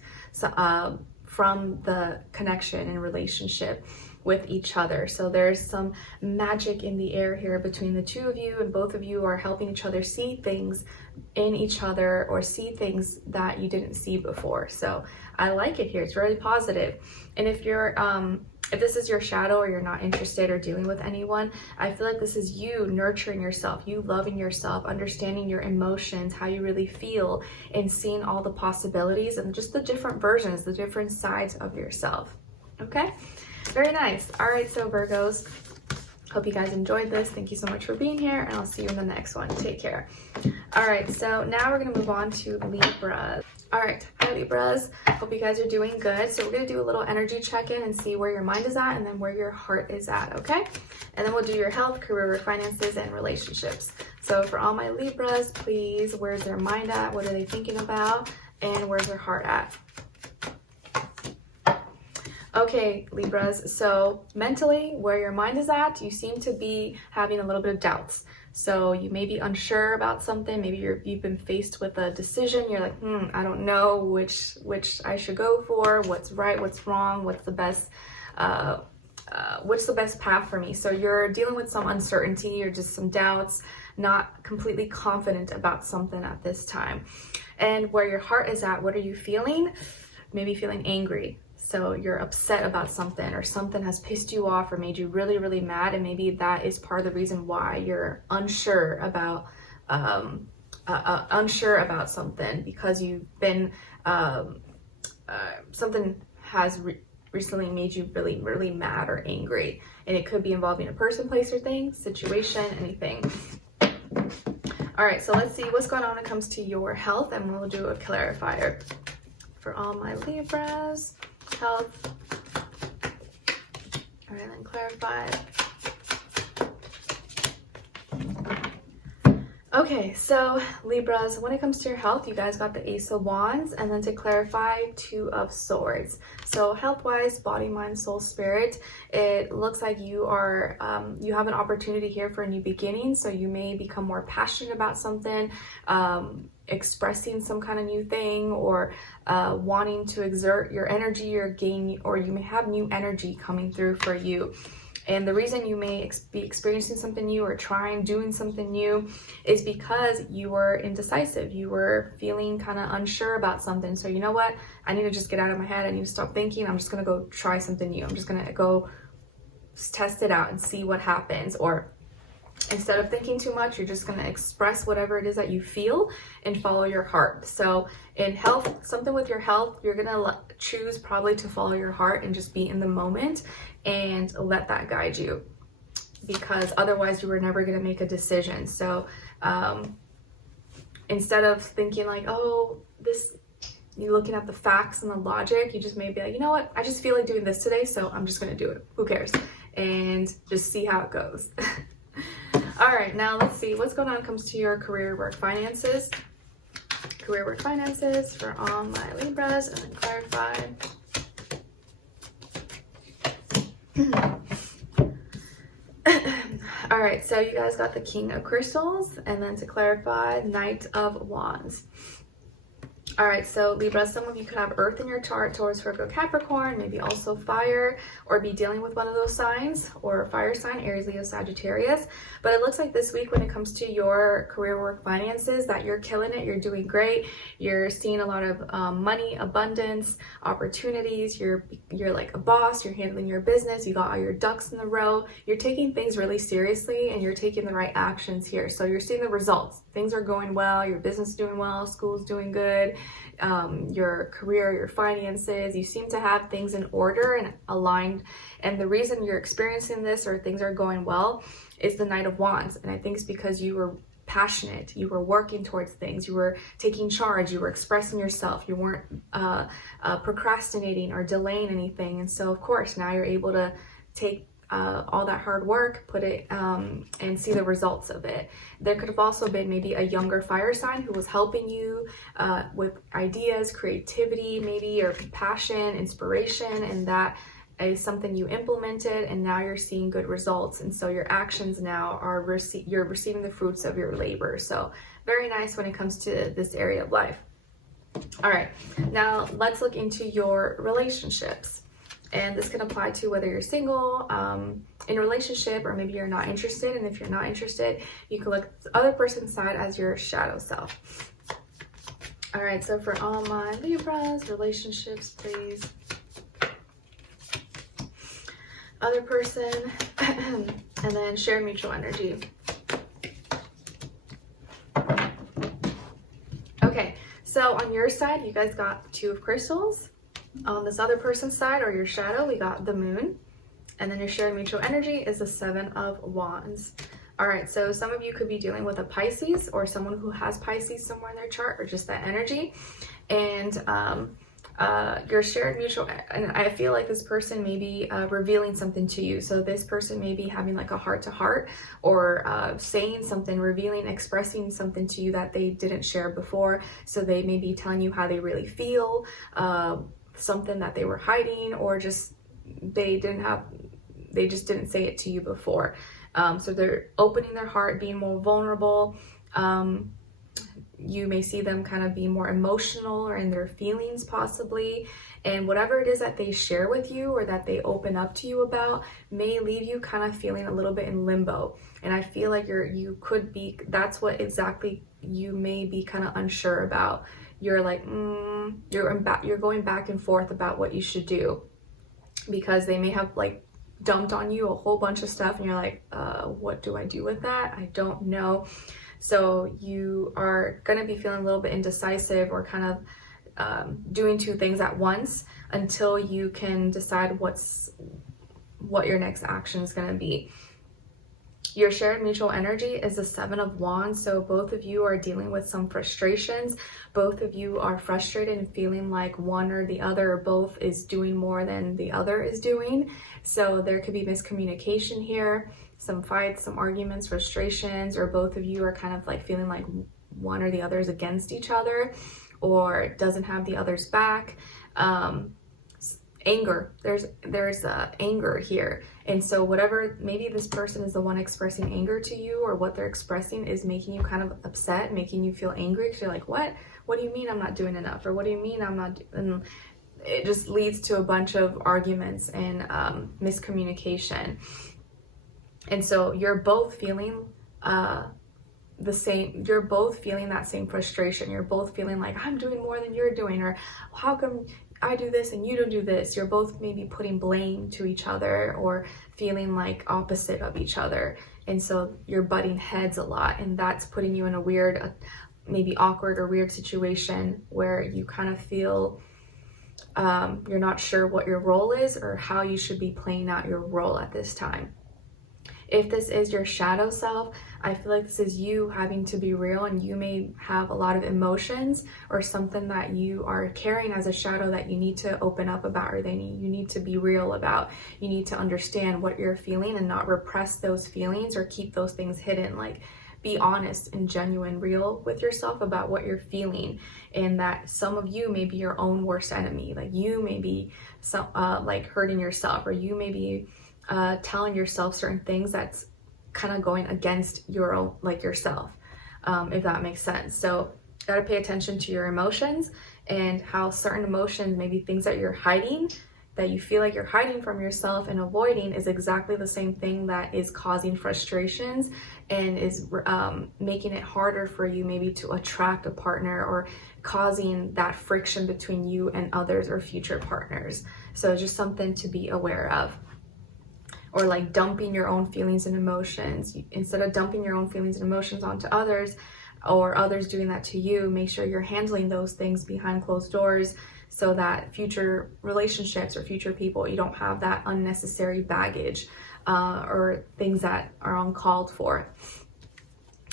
from the connection and relationship with each other. So there's some magic in the air here between the two of you, and both of you are helping each other see things in each other, or see things that you didn't see before. So I like it here. It's really positive. And if you're if this is your shadow, or you're not interested or dealing with anyone, I feel like this is you nurturing yourself, you loving yourself, understanding your emotions, how you really feel, and seeing all the possibilities and just the different versions, the different sides of yourself. Okay, very nice. All right, so Virgos, hope you guys enjoyed this. Thank you so much for being here, and I'll see you in the next one. Take care. All right, so now we're gonna move on to Libra. All right, hi Libras, hope you guys are doing good. So we're gonna do a little energy check-in and see where your mind is at, and then where your heart is at, okay? And then we'll do your health, career, finances, and relationships. So for all my Libras, please, where's their mind at? What are they thinking about? And where's their heart at? Okay, Libras, so mentally, where your mind is at, you seem to be having a little bit of doubts. So you may be unsure about something. Maybe you've been faced with a decision. You're like, I don't know which I should go for. What's right? What's wrong? What's the best path for me? So you're dealing with some uncertainty, or just some doubts, not completely confident about something at this time. And where your heart is at, what are you feeling? Maybe feeling angry. So you're upset about something, or something has pissed you off or made you really, really mad. And maybe that is part of the reason why you're unsure about something, because you've been, something has recently made you really, really mad or angry. And it could be involving a person, place, or thing, situation, anything. All right, so let's see what's going on when it comes to your health, and we'll do a clarifier for all my Libras. Health. All right, then clarify. Okay, so Libras, when it comes to your health, you guys got the Ace of Wands, and then to clarify, Two of Swords. So health-wise, body, mind, soul, spirit, it looks like you are, you have an opportunity here for a new beginning. So you may become more passionate about something, expressing some kind of new thing, or wanting to exert your energy, or gain, or you may have new energy coming through for you. And the reason you may be experiencing something new, or doing something new, is because you were indecisive. You were feeling kind of unsure about something. So you know what? I need to just get out of my head. I need to stop thinking. I'm just going to go try something new. I'm just going to go test it out and see what happens. Or instead of thinking too much, you're just going to express whatever it is that you feel and follow your heart. So in health, something with your health, you're going to choose probably to follow your heart and just be in the moment and let that guide you, because otherwise you were never going to make a decision. So instead of thinking like, oh, you're looking at the facts and the logic, you just may be like, you know what, I just feel like doing this today, so I'm just going to do it. Who cares? And just see how it goes. All right, now let's see what's going on when it comes to your career, work, finances. Career, work, finances for all my Libras, and then clarify. All right, so you guys got the King of Crystals, and then to clarify, Knight of Wands. All right, so Libra, some of you could have Earth in your chart, Taurus, Virgo, Capricorn, maybe also fire, or be dealing with one of those signs, or fire sign, Aries, Leo, Sagittarius. But it looks like this week when it comes to your career, work, finances, that you're killing it, you're doing great, you're seeing a lot of money, abundance, opportunities, you're like a boss, you're handling your business, you got all your ducks in the row, you're taking things really seriously, and you're taking the right actions here. So you're seeing the results. Things are going well, your business is doing well, school's doing good, your career, your finances, you seem to have things in order and aligned. And the reason you're experiencing this or things are going well is the Knight of Wands. And I think it's because you were passionate, you were working towards things, you were taking charge, you were expressing yourself, you weren't procrastinating or delaying anything. And so of course now you're able to take all that hard work, put it and see the results of it. There could have also been maybe a younger fire sign who was helping you with ideas, creativity, maybe, or passion, inspiration, and that is something you implemented, and now you're seeing good results. And so your actions now are you're receiving the fruits of your labor. So very nice when it comes to this area of life. All right, now let's look into your relationships. And this can apply to whether you're single, in a relationship, or maybe you're not interested. And if you're not interested, you can look at the other person's side as your shadow self. All right, so for all my Libras, relationships, please. Other person, and then shared mutual energy. Okay, so on your side, you guys got 2 of crystals. On this other person's side, or your shadow, we got the moon. And then your shared mutual energy is the 7 of Wands. All right, so some of you could be dealing with a Pisces, or someone who has Pisces somewhere in their chart, or just that energy. And your shared mutual, and I feel like this person may be revealing something to you. So this person may be having like a heart-to-heart, or saying something, revealing, expressing something to you that they didn't share before. So they may be telling you how they really feel, something that they were hiding, or just they just didn't say it to you before. So they're opening their heart, being more vulnerable. You may see them kind of be more emotional or in their feelings possibly, and whatever it is that they share with you or that they open up to you about may leave you kind of feeling a little bit in limbo. And I feel like you could be, that's what exactly you may be kind of unsure about. You're like, you're going back and forth about what you should do, because they may have like dumped on you a whole bunch of stuff and you're like, what do I do with that? I don't know. So you are going to be feeling a little bit indecisive, or kind of doing 2 things at once until you can decide what your next action is going to be. Your shared mutual energy is the 7 of Wands. So both of you are dealing with some frustrations. Both of you are frustrated and feeling like one or the other, or both, is doing more than the other is doing. So there could be miscommunication here, some fights, some arguments, frustrations, or both of you are kind of like feeling like one or the other is against each other, or doesn't have the other's back. Anger, there's anger here. And so whatever, maybe this person is the one expressing anger to you, or what they're expressing is making you kind of upset, making you feel angry, because you're like, what do you mean I'm not doing enough? Or what do you mean I'm not, and it just leads to a bunch of arguments and miscommunication. And so you're both feeling the same, you're both feeling that same frustration. You're both feeling like, I'm doing more than you're doing, or how come I do this and you don't do this? You're both maybe putting blame to each other, or feeling like opposite of each other. And so you're butting heads a lot, and that's putting you in a weird, maybe awkward or weird situation where you kind of feel you're not sure what your role is, or how you should be playing out your role at this time. If this is your shadow self, I feel like this is you having to be real, and you may have a lot of emotions or something that you are carrying as a shadow that you need to open up about, or you need to be real about. You need to understand what you're feeling and not repress those feelings or keep those things hidden. Like, be honest and genuine, real with yourself about what you're feeling, and that some of you may be your own worst enemy. Like, you may be like hurting yourself, or you may be telling yourself certain things that's kind of going against your own, like yourself, if that makes sense. So gotta pay attention to your emotions and how certain emotions, maybe things that you're hiding, that you feel like you're hiding from yourself and avoiding, is exactly the same thing that is causing frustrations and is making it harder for you maybe to attract a partner, or causing that friction between you and others or future partners. So just something to be aware of. Or like dumping your own feelings and emotions. Instead of dumping your own feelings and emotions onto others, or others doing that to you, make sure you're handling those things behind closed doors, so that future relationships or future people, you don't have that unnecessary baggage or things that are uncalled for.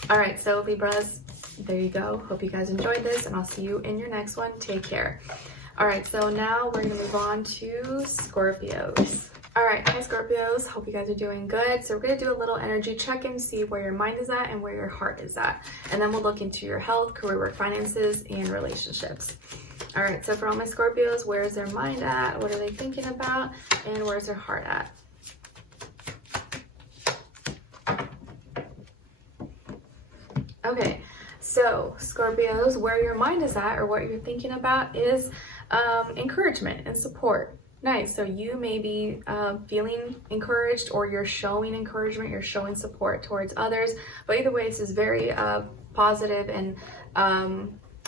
All right, so Libras, there you go. Hope you guys enjoyed this, and I'll see you in your next one. Take care. All right, so now we're gonna move on to Scorpios. All right, hi Scorpios, hope you guys are doing good. So we're gonna do a little energy check-in, see where your mind is at and where your heart is at. And then we'll look into your health, career, work, finances, and relationships. All right, so for all my Scorpios, where is their mind at? What are they thinking about? And where's their heart at? Okay, so Scorpios, where your mind is at, or what you're thinking about, is encouragement and support. Nice. So you may be feeling encouraged, or you're showing encouragement, you're showing support towards others. But either way, this is very positive and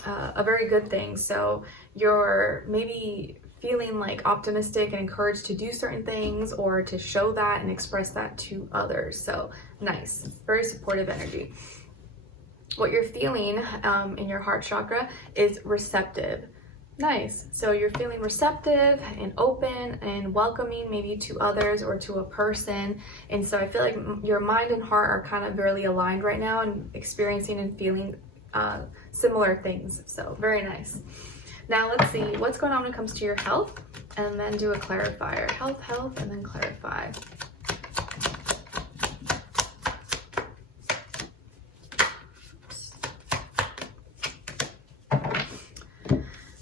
a very good thing. So you're maybe feeling like optimistic and encouraged to do certain things, or to show that and express that to others. So nice. Very supportive energy. What you're feeling in your heart chakra is receptive. Nice. So you're feeling receptive and open and welcoming, maybe to others or to a person. And so I feel like your mind and heart are kind of really aligned right now, and experiencing and feeling similar things. So very nice. Now let's see what's going on when it comes to your health, and then do a clarifier. Health, and then clarify.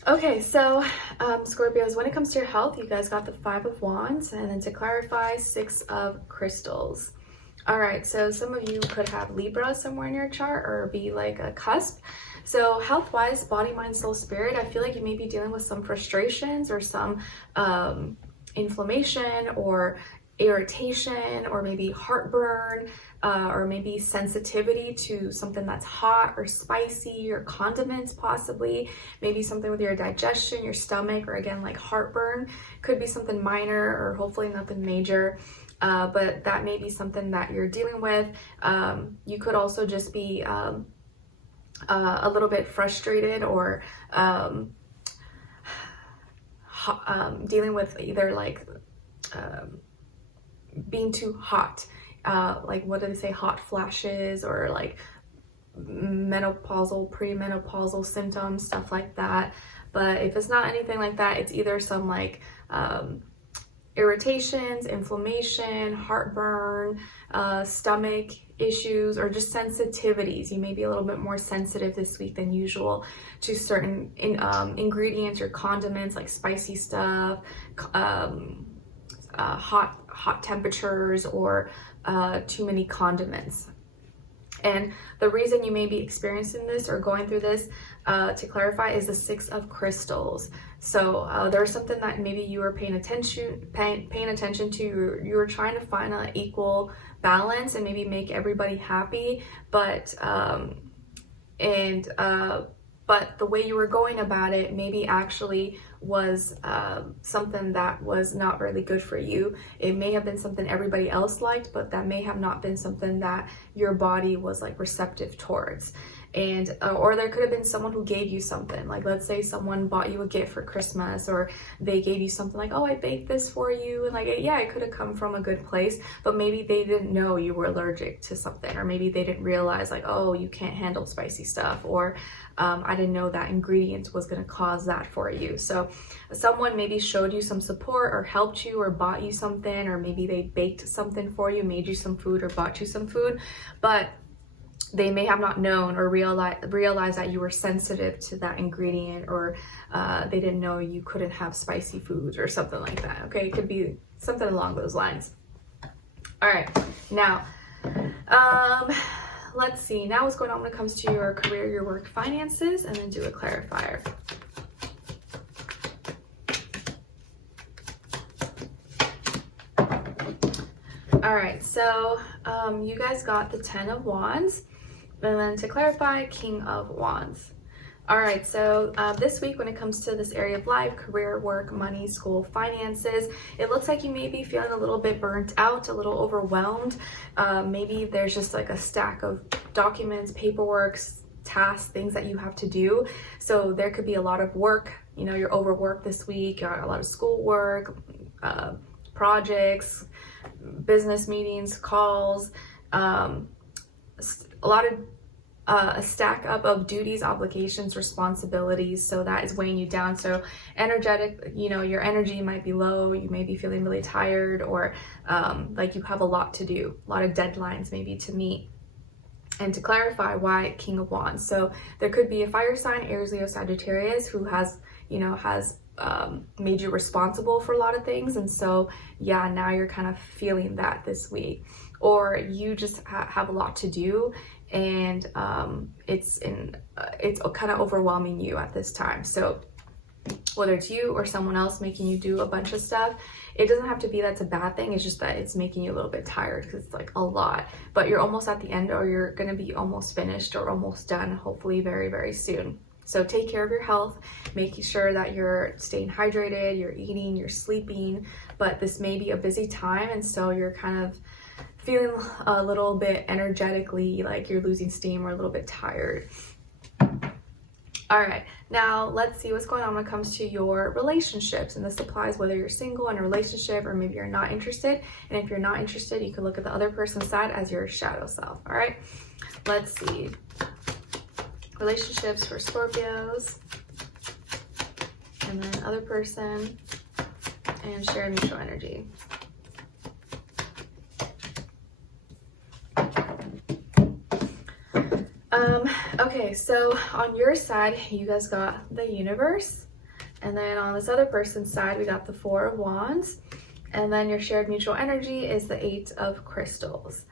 Okay, so Scorpios, when it comes to your health, you guys got the 5 of Wands, and then to clarify, 6 of Crystals. All right, so some of you could have Libra somewhere in your chart, or be like a cusp. So health-wise, body, mind, soul, spirit, I feel like you may be dealing with some frustrations, or some inflammation, or irritation, or maybe heartburn, or maybe sensitivity to something that's hot or spicy, or condiments possibly. Maybe something with your digestion, your stomach, or again like heartburn. Could be something minor, or hopefully nothing major, but that may be something that you're dealing with. You could also just be a little bit frustrated, or dealing with either like being too hot, like what do they say, hot flashes, or like menopausal, premenopausal symptoms, stuff like that. But if it's not anything like that, it's either some like irritations, inflammation, heartburn, stomach issues, or just sensitivities. You may be a little bit more sensitive this week than usual to certain ingredients or condiments, like spicy stuff, hot temperatures, or too many condiments. And the reason you may be experiencing this or going through this, to clarify, is the 6 of Crystals. So there's something that maybe you were paying attention to. You were trying to find an equal balance and maybe make everybody happy, but the way you were going about it maybe actually was something that was not really good for you. It may have been something everybody else liked, but that may have not been something that your body was like receptive towards. And or there could have been someone who gave you something, like let's say someone bought you a gift for Christmas, or they gave you something like, oh, I baked this for you, and like, yeah, it could have come from a good place, but maybe they didn't know you were allergic to something, or maybe they didn't realize like, oh, you can't handle spicy stuff, or I didn't know that ingredient was going to cause that for you. So someone maybe showed you some support, or helped you, or bought you something, or maybe they baked something for you, made you some food, or bought you some food, but they may have not known or realized that you were sensitive to that ingredient, or they didn't know you couldn't have spicy foods or something like that. Okay, it could be something along those lines. All right, now let's see. Now what's going on when it comes to your career, your work, finances, and then do a clarifier. All right, so you guys got the 10 of Wands, and then to clarify, King of Wands. All right, so this week when it comes to this area of life, career, work, money, school, finances, it looks like you may be feeling a little bit burnt out, a little overwhelmed. Maybe there's just like a stack of documents, paperwork, tasks, things that you have to do. So there could be a lot of work, you know, you're overworked this week, a lot of schoolwork, projects, business meetings, calls, a lot of a stack up of duties, obligations, responsibilities. So that is weighing you down. So energetic, you know, your energy might be low. You may be feeling really tired, or like you have a lot to do, a lot of deadlines maybe to meet. And to clarify, why King of Wands? So there could be a fire sign, Aries, Leo, Sagittarius, who has, you know, made you responsible for a lot of things. And so, yeah, now you're kind of feeling that this week. Or you just have a lot to do, and it's kind of overwhelming you at this time. So whether it's you or someone else making you do a bunch of stuff, it doesn't have to be that's a bad thing. It's just that it's making you a little bit tired because it's like a lot, but you're almost at the end, or you're going to be almost finished or almost done, hopefully very, very soon. So take care of your health, making sure that you're staying hydrated, you're eating, you're sleeping. But this may be a busy time, and so you're kind of feeling a little bit energetically like you're losing steam or a little bit tired. All right, now let's see what's going on when it comes to your relationships. And this applies whether you're single in a relationship or maybe you're not interested. And if you're not interested, you can look at the other person's side as your shadow self. All right, let's see. Relationships for Scorpios, and then other person, and shared mutual energy. Okay, so on your side, you guys got the Universe, and then on this other person's side, we got the Four of Wands, and then your shared mutual energy is the Eight of Crystals.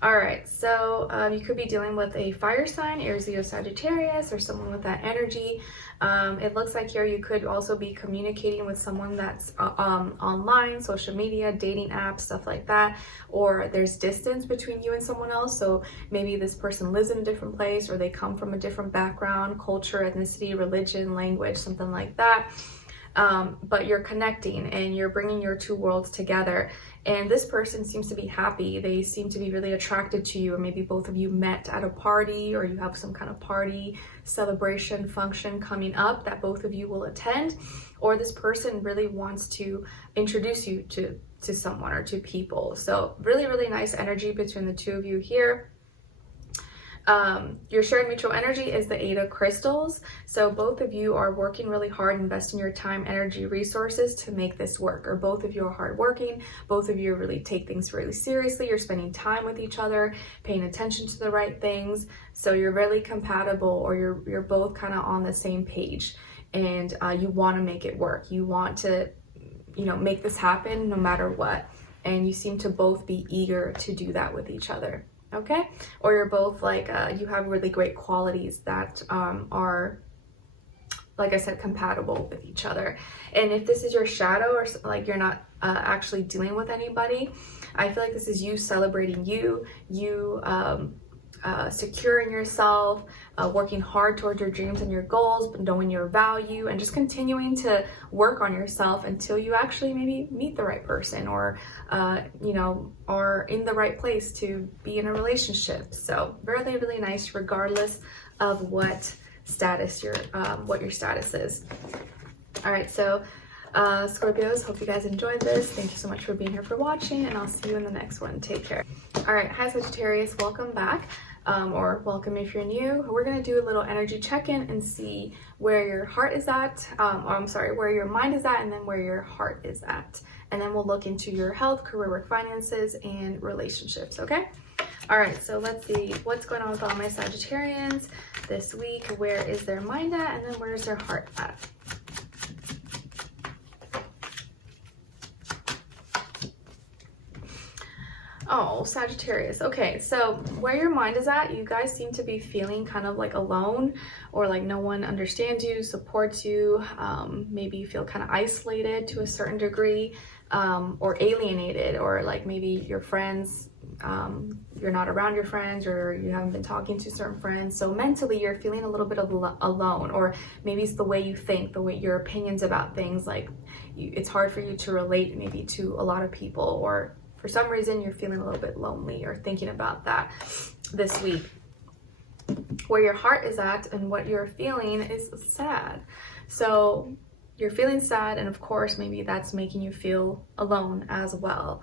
All right, so you could be dealing with a fire sign, Aries, Leo, Sagittarius, or someone with that energy. It looks like here you could also be communicating with someone that's online, social media, dating apps, stuff like that, or there's distance between you and someone else. So maybe this person lives in a different place, or they come from a different background, culture, ethnicity, religion, language, something like that. But you're connecting and you're bringing your two worlds together. And this person seems to be happy. They seem to be really attracted to you, or maybe both of you met at a party, or you have some kind of party, celebration, function coming up that both of you will attend. Or this person really wants to introduce you to someone or to people. So really, really nice energy between the two of you here. Your shared mutual energy is the Eight of Crystals. So both of you are working really hard, investing your time, energy, resources to make this work. Or both of you are hardworking. Both of you really take things really seriously. You're spending time with each other, paying attention to the right things. So you're really compatible, or you're both kind of on the same page, and you want to make it work. You want to, you know, make this happen no matter what. And you seem to both be eager to do that with each other. Okay, or you're both like you have really great qualities that are, like I said, compatible with each other. And if this is your shadow, or like you're not actually dealing with anybody, I feel like this is you celebrating you securing yourself, working hard towards your dreams and your goals, but knowing your value, and just continuing to work on yourself until you actually maybe meet the right person, or you know, are in the right place to be in a relationship. So really, really nice, regardless of what status what your status is. All right, so Scorpios, hope you guys enjoyed this. Thank you so much for being here, for watching, and I'll see you in the next one. Take care. All right, hi Sagittarius, welcome back. Or welcome if you're new. We're gonna do a little energy check-in and see where your heart is at, where your mind is at, and then where your heart is at. And then we'll look into your health, career, work, finances, and relationships, okay? All right, so let's see what's going on with all my Sagittarians this week. Where is their mind at, and then where's their heart at? Oh, Sagittarius. Okay, so where your mind is at, you guys seem to be feeling kind of like alone, or like no one understands you, supports you. Maybe you feel kind of isolated to a certain degree, or alienated, or like maybe your friends, you're not around your friends, or you haven't been talking to certain friends. So mentally you're feeling a little bit of alone, or maybe it's the way you think, the way your opinions about things, like it's hard for you to relate maybe to a lot of people, or for some reason you're feeling a little bit lonely or thinking about that this week. Where your heart is at and what you're feeling is sad. So you're feeling sad, and of course maybe that's making you feel alone as well.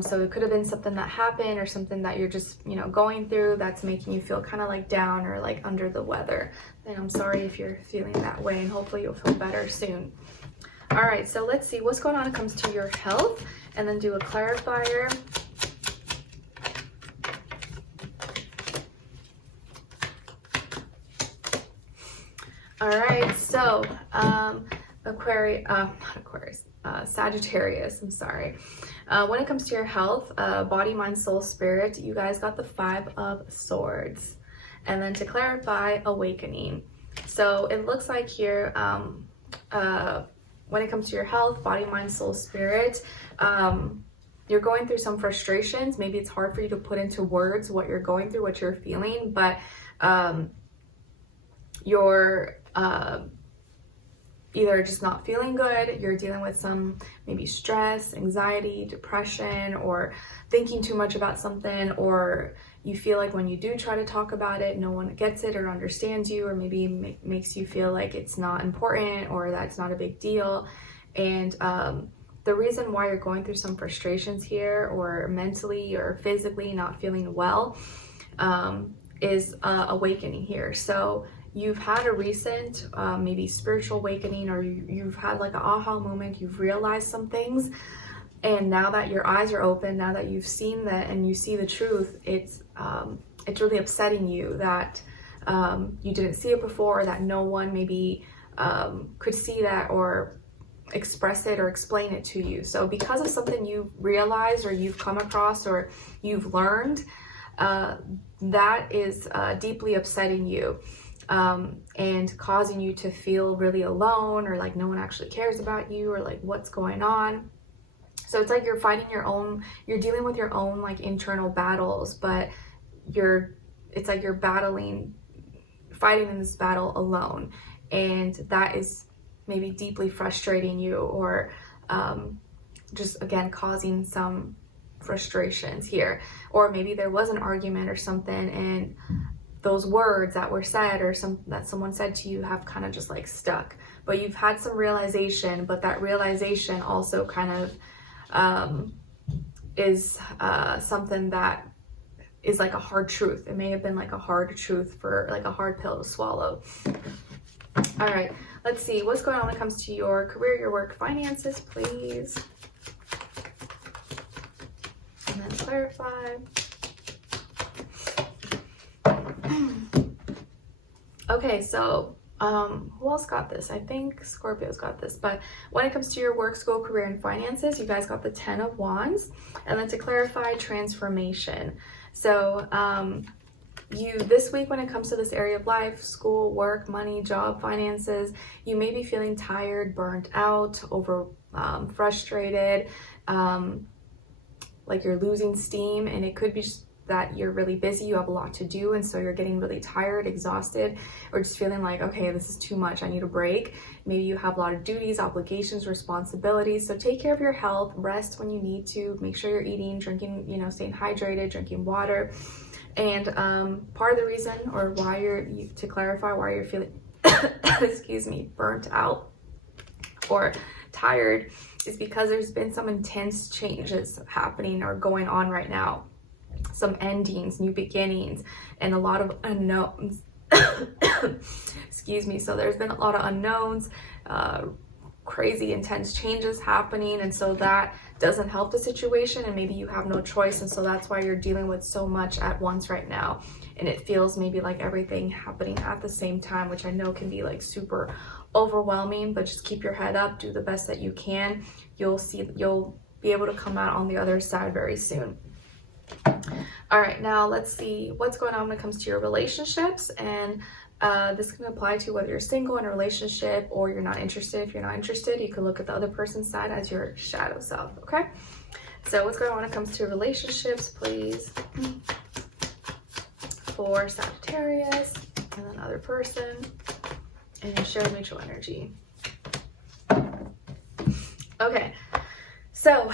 So it could have been something that happened, or something that you're just, you know, going through that's making you feel kind of like down or like under the weather. And I'm sorry if you're feeling that way, and hopefully you'll feel better soon. All right, so let's see what's going on when it comes to your health, and then do a clarifier. All right, so Sagittarius, I'm sorry. When it comes to your health, body, mind, soul, spirit, you guys got the 5 of Swords. And then to clarify, awakening. So it looks like here, when it comes to your health, body, mind, soul, spirit, you're going through some frustrations. Maybe it's hard for you to put into words what you're going through, what you're feeling, but you're either just not feeling good, you're dealing with some maybe stress, anxiety, depression, or thinking too much about something, or you feel like when you do try to talk about it, no one gets it or understands you, or maybe makes you feel like it's not important or that it's not a big deal. And the reason why you're going through some frustrations here, or mentally or physically not feeling well, is awakening here. So you've had a recent maybe spiritual awakening, or you've had like an aha moment, you've realized some things, and now that your eyes are open, now that you've seen that and you see the truth, it's really upsetting you that you didn't see it before, that no one maybe could see that or express it or explain it to you. So because of something you've realized, or you've come across, or you've learned, that is deeply upsetting you. And causing you to feel really alone, or like no one actually cares about you, or like what's going on. So it's like you're fighting you're dealing with your own like internal battles, but it's like you're fighting in this battle alone. And that is maybe deeply frustrating you, or just again causing some frustrations here. Or maybe there was an argument or something, and those words that were said, or that someone said to you, have kind of just like stuck. But you've had some realization, but that realization also kind of is something that is like a hard truth. It may have been like a hard truth, for like a hard pill to swallow. All right, let's see what's going on when it comes to your career, your work, finances, please. And then clarify. Okay, so who else got this? I think Scorpio's got this. But when it comes to your work, school, career, and finances, you guys got the 10 of Wands. And then to clarify, transformation. So this week, when it comes to this area of life, school, work, money, job, finances, you may be feeling tired, burnt out, frustrated, like you're losing steam. And it could be just that you're really busy, you have a lot to do, and so you're getting really tired, exhausted, or just feeling like, okay, this is too much, I need a break. Maybe you have a lot of duties, obligations, responsibilities. So take care of your health, rest when you need to, make sure you're eating, drinking, staying hydrated, drinking water. And part of the reason, or to clarify why you're feeling excuse me, burnt out or tired, is because there's been some intense changes happening or going on right now. Some endings, new beginnings, and a lot of unknowns. Excuse me. So there's been a lot of unknowns, crazy intense changes happening, and so that doesn't help the situation, and maybe you have no choice, and so that's why you're dealing with so much at once right now, and it feels maybe like everything happening at the same time, which I know can be like super overwhelming. But just keep your head up, do the best that you can. You'll be able to come out on the other side very soon. All right, now let's see what's going on when it comes to your relationships and This can apply to whether you're single in a relationship or you're not interested. If you're not interested, you can look at the other person's side as your shadow self, okay? So what's going on when it comes to relationships, please? For Sagittarius and then other person and your shared mutual energy. Okay, so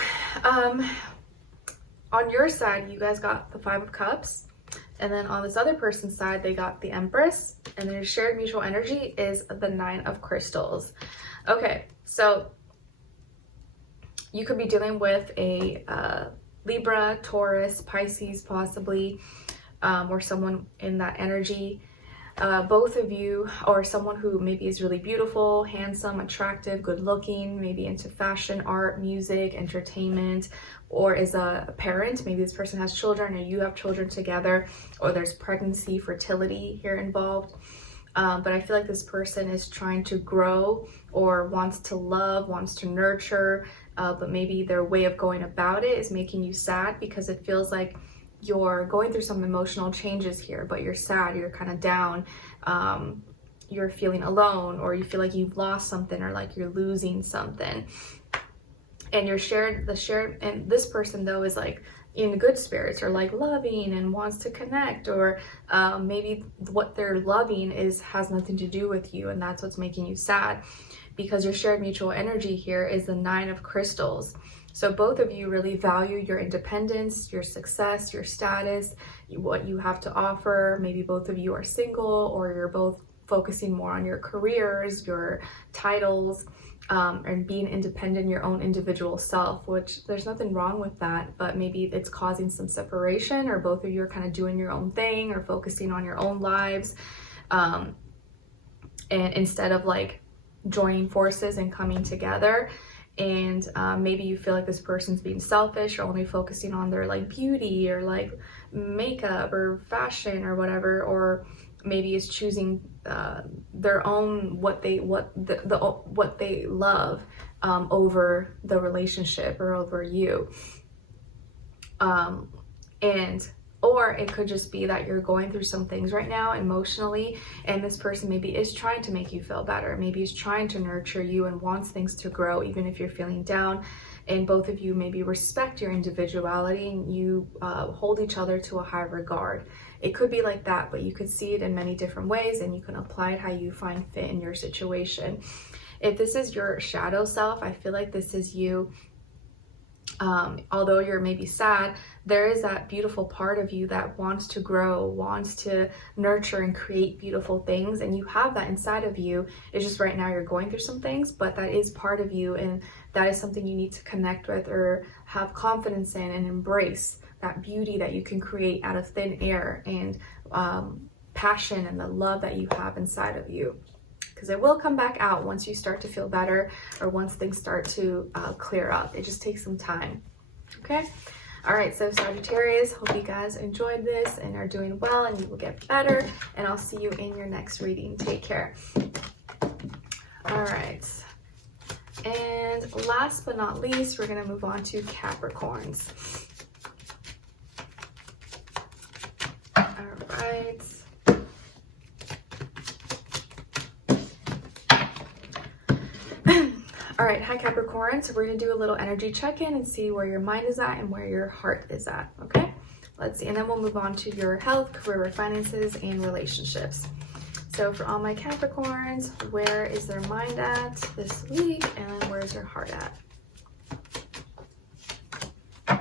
on your side, you guys got the 5 of Cups, and then on this other person's side, they got the Empress, and their shared mutual energy is the 9 of Crystals. Okay, so you could be dealing with a Libra, Taurus, Pisces possibly, or someone in that energy. Both of you, or someone who maybe is really beautiful, handsome, attractive, good looking, maybe into fashion, art, music, entertainment, or is a parent. Maybe this person has children or you have children together, or there's pregnancy, fertility here involved. But I feel like this person is trying to grow or wants to love, wants to nurture, but maybe their way of going about it is making you sad because it feels like you're going through some emotional changes here, but you're sad, you're kind of down, you're feeling alone, or you feel like you've lost something or like you're losing something. And and this person though is like in good spirits or like loving and wants to connect, or maybe what they're loving has nothing to do with you, and that's what's making you sad, because your shared mutual energy here is the 9 of Crystals. So both of you really value your independence, your success, your status, what you have to offer. Maybe both of you are single, or you're both focusing more on your careers, your titles, and being independent, your own individual self, which there's nothing wrong with that, but maybe it's causing some separation, or both of you are kind of doing your own thing or focusing on your own lives. And instead of like joining forces and coming together. And maybe you feel like this person's being selfish or only focusing on their like beauty or like makeup or fashion or whatever, or maybe is choosing their own what they love over the relationship or over you. Or it could just be that you're going through some things right now emotionally, and this person maybe is trying to make you feel better. Maybe is trying to nurture you and wants things to grow even if you're feeling down. And both of you maybe respect your individuality, and you hold each other to a high regard. It could be like that, but you could see it in many different ways, and you can apply it how you find fit in your situation. If this is your shadow self, I feel like this is you. Although you're maybe sad, there is that beautiful part of you that wants to grow, wants to nurture and create beautiful things, and you have that inside of you. It's just right now you're going through some things, but that is part of you, and that is something you need to connect with or have confidence in and embrace, that beauty that you can create out of thin air, and passion and the love that you have inside of you. Because it will come back out once you start to feel better, or once things start to clear up. It just takes some time. Okay? All right, so Sagittarius, hope you guys enjoyed this and are doing well, and you will get better. And I'll see you in your next reading. Take care. All right. And last but not least, we're going to move on to Capricorns. All right. All right, hi Capricorn. So we're gonna do a little energy check-in and see where your mind is at and where your heart is at, okay? Let's see, and then we'll move on to your health, career, finances, and relationships. So for all my Capricorns, where is their mind at this week, and then where's their heart at?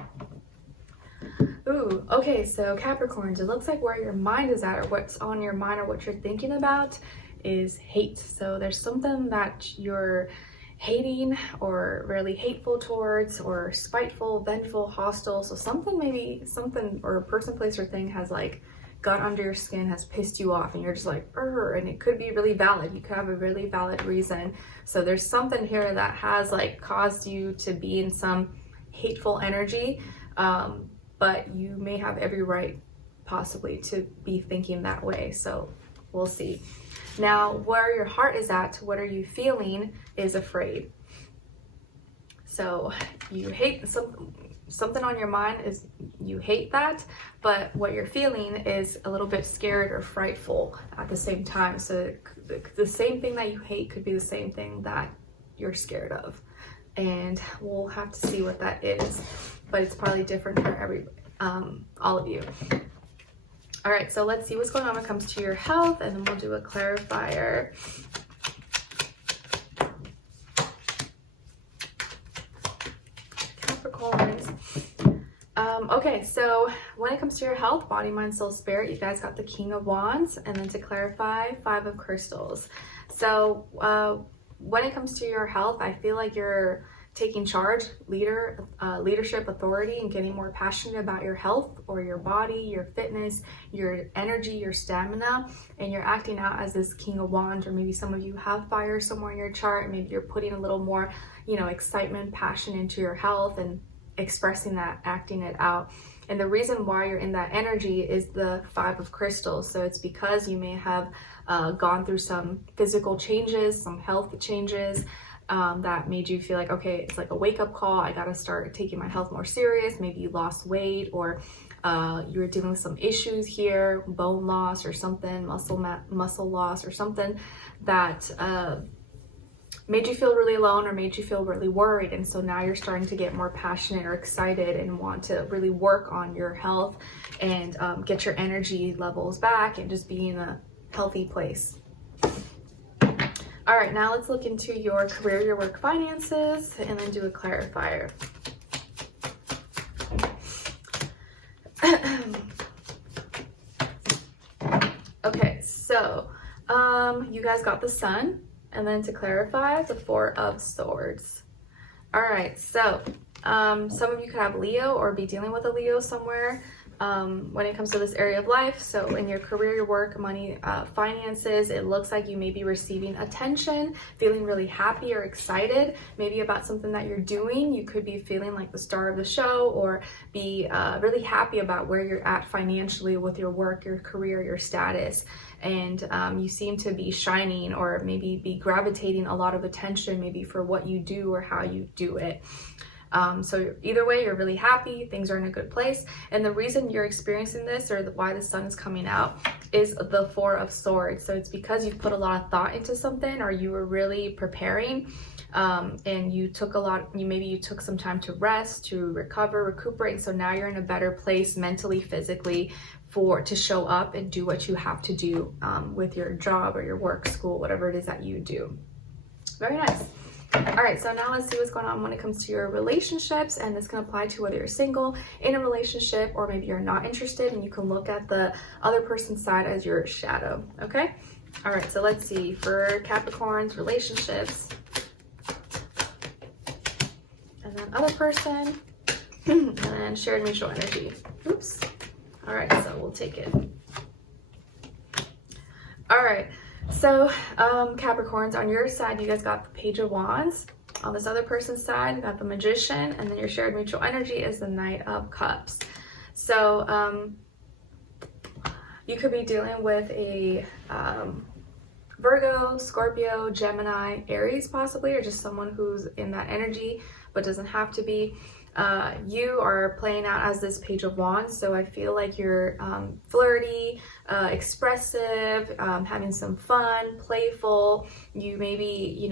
Ooh, okay, so Capricorns, it looks like where your mind is at, or what's on your mind, or what you're thinking about is hate. So there's something that you're hating or really hateful towards, or spiteful, vengeful, hostile. So something or a person, place, or thing has like got under your skin, has pissed you off, and you're just like, and it could be really valid. You could have a really valid reason. So there's something here that has like caused you to be in some hateful energy, but you may have every right possibly to be thinking that way. So we'll see. Now, where your heart is at, what are you feeling, is afraid. So you hate something on your mind is you hate that, but what you're feeling is a little bit scared or frightful at the same time. So the same thing that you hate could be the same thing that you're scared of, and we'll have to see what that is, but it's probably different for all of you. All right, so let's see what's going on when it comes to your health, and then we'll do a clarifier. Capricorns. Okay, so when it comes to your health, body, mind, soul, spirit, you guys got the King of Wands, and then to clarify, 5 of Crystals. So when it comes to your health, I feel like you're taking charge, leadership, authority, and getting more passionate about your health or your body, your fitness, your energy, your stamina, and you're acting out as this King of Wands. Or maybe some of you have fire somewhere in your chart. Maybe you're putting a little more, excitement, passion into your health and expressing that, acting it out. And the reason why you're in that energy is the 5 of Crystals. So it's because you may have gone through some physical changes, some health changes, that made you feel like, okay, it's like a wake-up call. I gotta start taking my health more serious. Maybe you lost weight, or you were dealing with some issues here, bone loss or something, muscle loss or something that made you feel really alone or made you feel really worried. And so now you're starting to get more passionate or excited and want to really work on your health and get your energy levels back and just be in a healthy place. All right, now let's look into your career, your work, finances, and then do a clarifier. Okay, so you guys got the Sun, and then to clarify, the 4 of Swords. All right, so some of you could have Leo or be dealing with a Leo somewhere when it comes to this area of life. So in your career, your work, money, finances, it looks like you may be receiving attention, feeling really happy or excited, maybe about something that you're doing. You could be feeling like the star of the show, or be really happy about where you're at financially with your work, your career, your status. And you seem to be shining, or maybe be gravitating a lot of attention, maybe for what you do or how you do it. So either way, you're really happy, things are in a good place. And the reason you're experiencing this, or why the Sun is coming out, is the 4 of Swords. So it's because you've put a lot of thought into something, or you were really preparing, and you took maybe you took some time to rest, to recover, recuperate. So now you're in a better place mentally, physically, to show up and do what you have to do with your job or your work, school, whatever it is that you do. Very nice. All right, so now let's see what's going on when it comes to your relationships, and this can apply to whether you're single, in a relationship, or maybe you're not interested, and you can look at the other person's side as your shadow, okay? All right, so let's see for Capricorns, relationships, and then other person, and then shared mutual energy. Oops. All right, so we'll take it. All right. So Capricorns, on your side, you guys got the Page of Wands. On this other person's side, you got the Magician, and then your shared mutual energy is the Knight of Cups. So you could be dealing with a Virgo, Scorpio, Gemini, Aries possibly, or just someone who's in that energy but doesn't have to be. You are playing out as this Page of Wands, so I feel like you're flirty, expressive, having some fun, playful. You may be,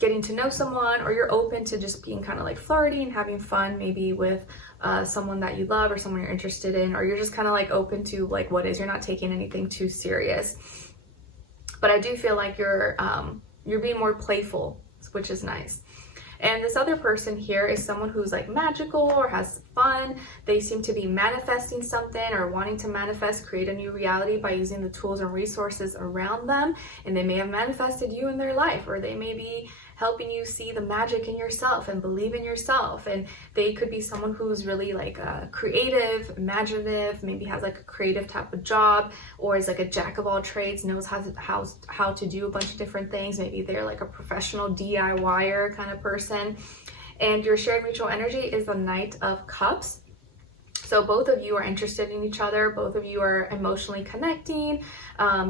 getting to know someone, or you're open to just being kind of like flirty and having fun, maybe with someone that you love or someone you're interested in, or you're just kind of like open to like what is. You're not taking anything too serious. But I do feel like you're being more playful, which is nice. And this other person here is someone who's like magical or has fun. They seem to be manifesting something, or wanting to manifest, create a new reality by using the tools and resources around them. And they may have manifested you in their life, or they may be helping you see the magic in yourself and believe in yourself. And they could be someone who's really like creative, imaginative, maybe has like a creative type of job, or is like a jack of all trades, knows how to do a bunch of different things. Maybe they're like a professional DIYer kind of person. And your shared mutual energy is the Knight of Cups. So both of you are interested in each other, both of you are emotionally connecting,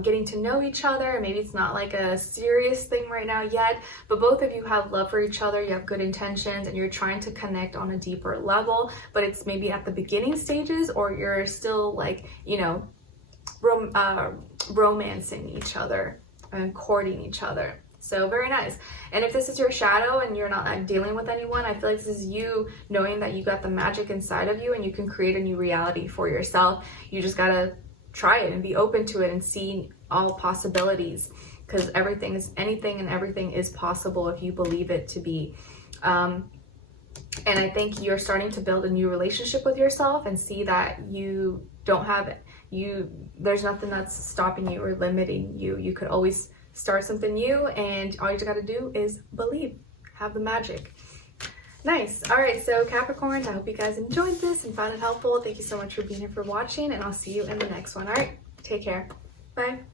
getting to know each other. Maybe it's not like a serious thing right now yet, but both of you have love for each other, you have good intentions, and you're trying to connect on a deeper level, but it's maybe at the beginning stages, or you're still like, you know, romancing each other and courting each other. So very nice. And if this is your shadow and you're not dealing with anyone, I feel like this is you knowing that you got the magic inside of you and you can create a new reality for yourself. You just gotta try it and be open to it and see all possibilities, because anything and everything is possible if you believe it to be. And I think you're starting to build a new relationship with yourself and see that you don't have there's nothing that's stopping you or limiting you. You could always start something new, and all you just got to do is believe, have the magic. Nice. All right, so Capricorn, I hope you guys enjoyed this and found it helpful. Thank you so much for being here, for watching, and I'll see you in the next one. All right, take care. Bye.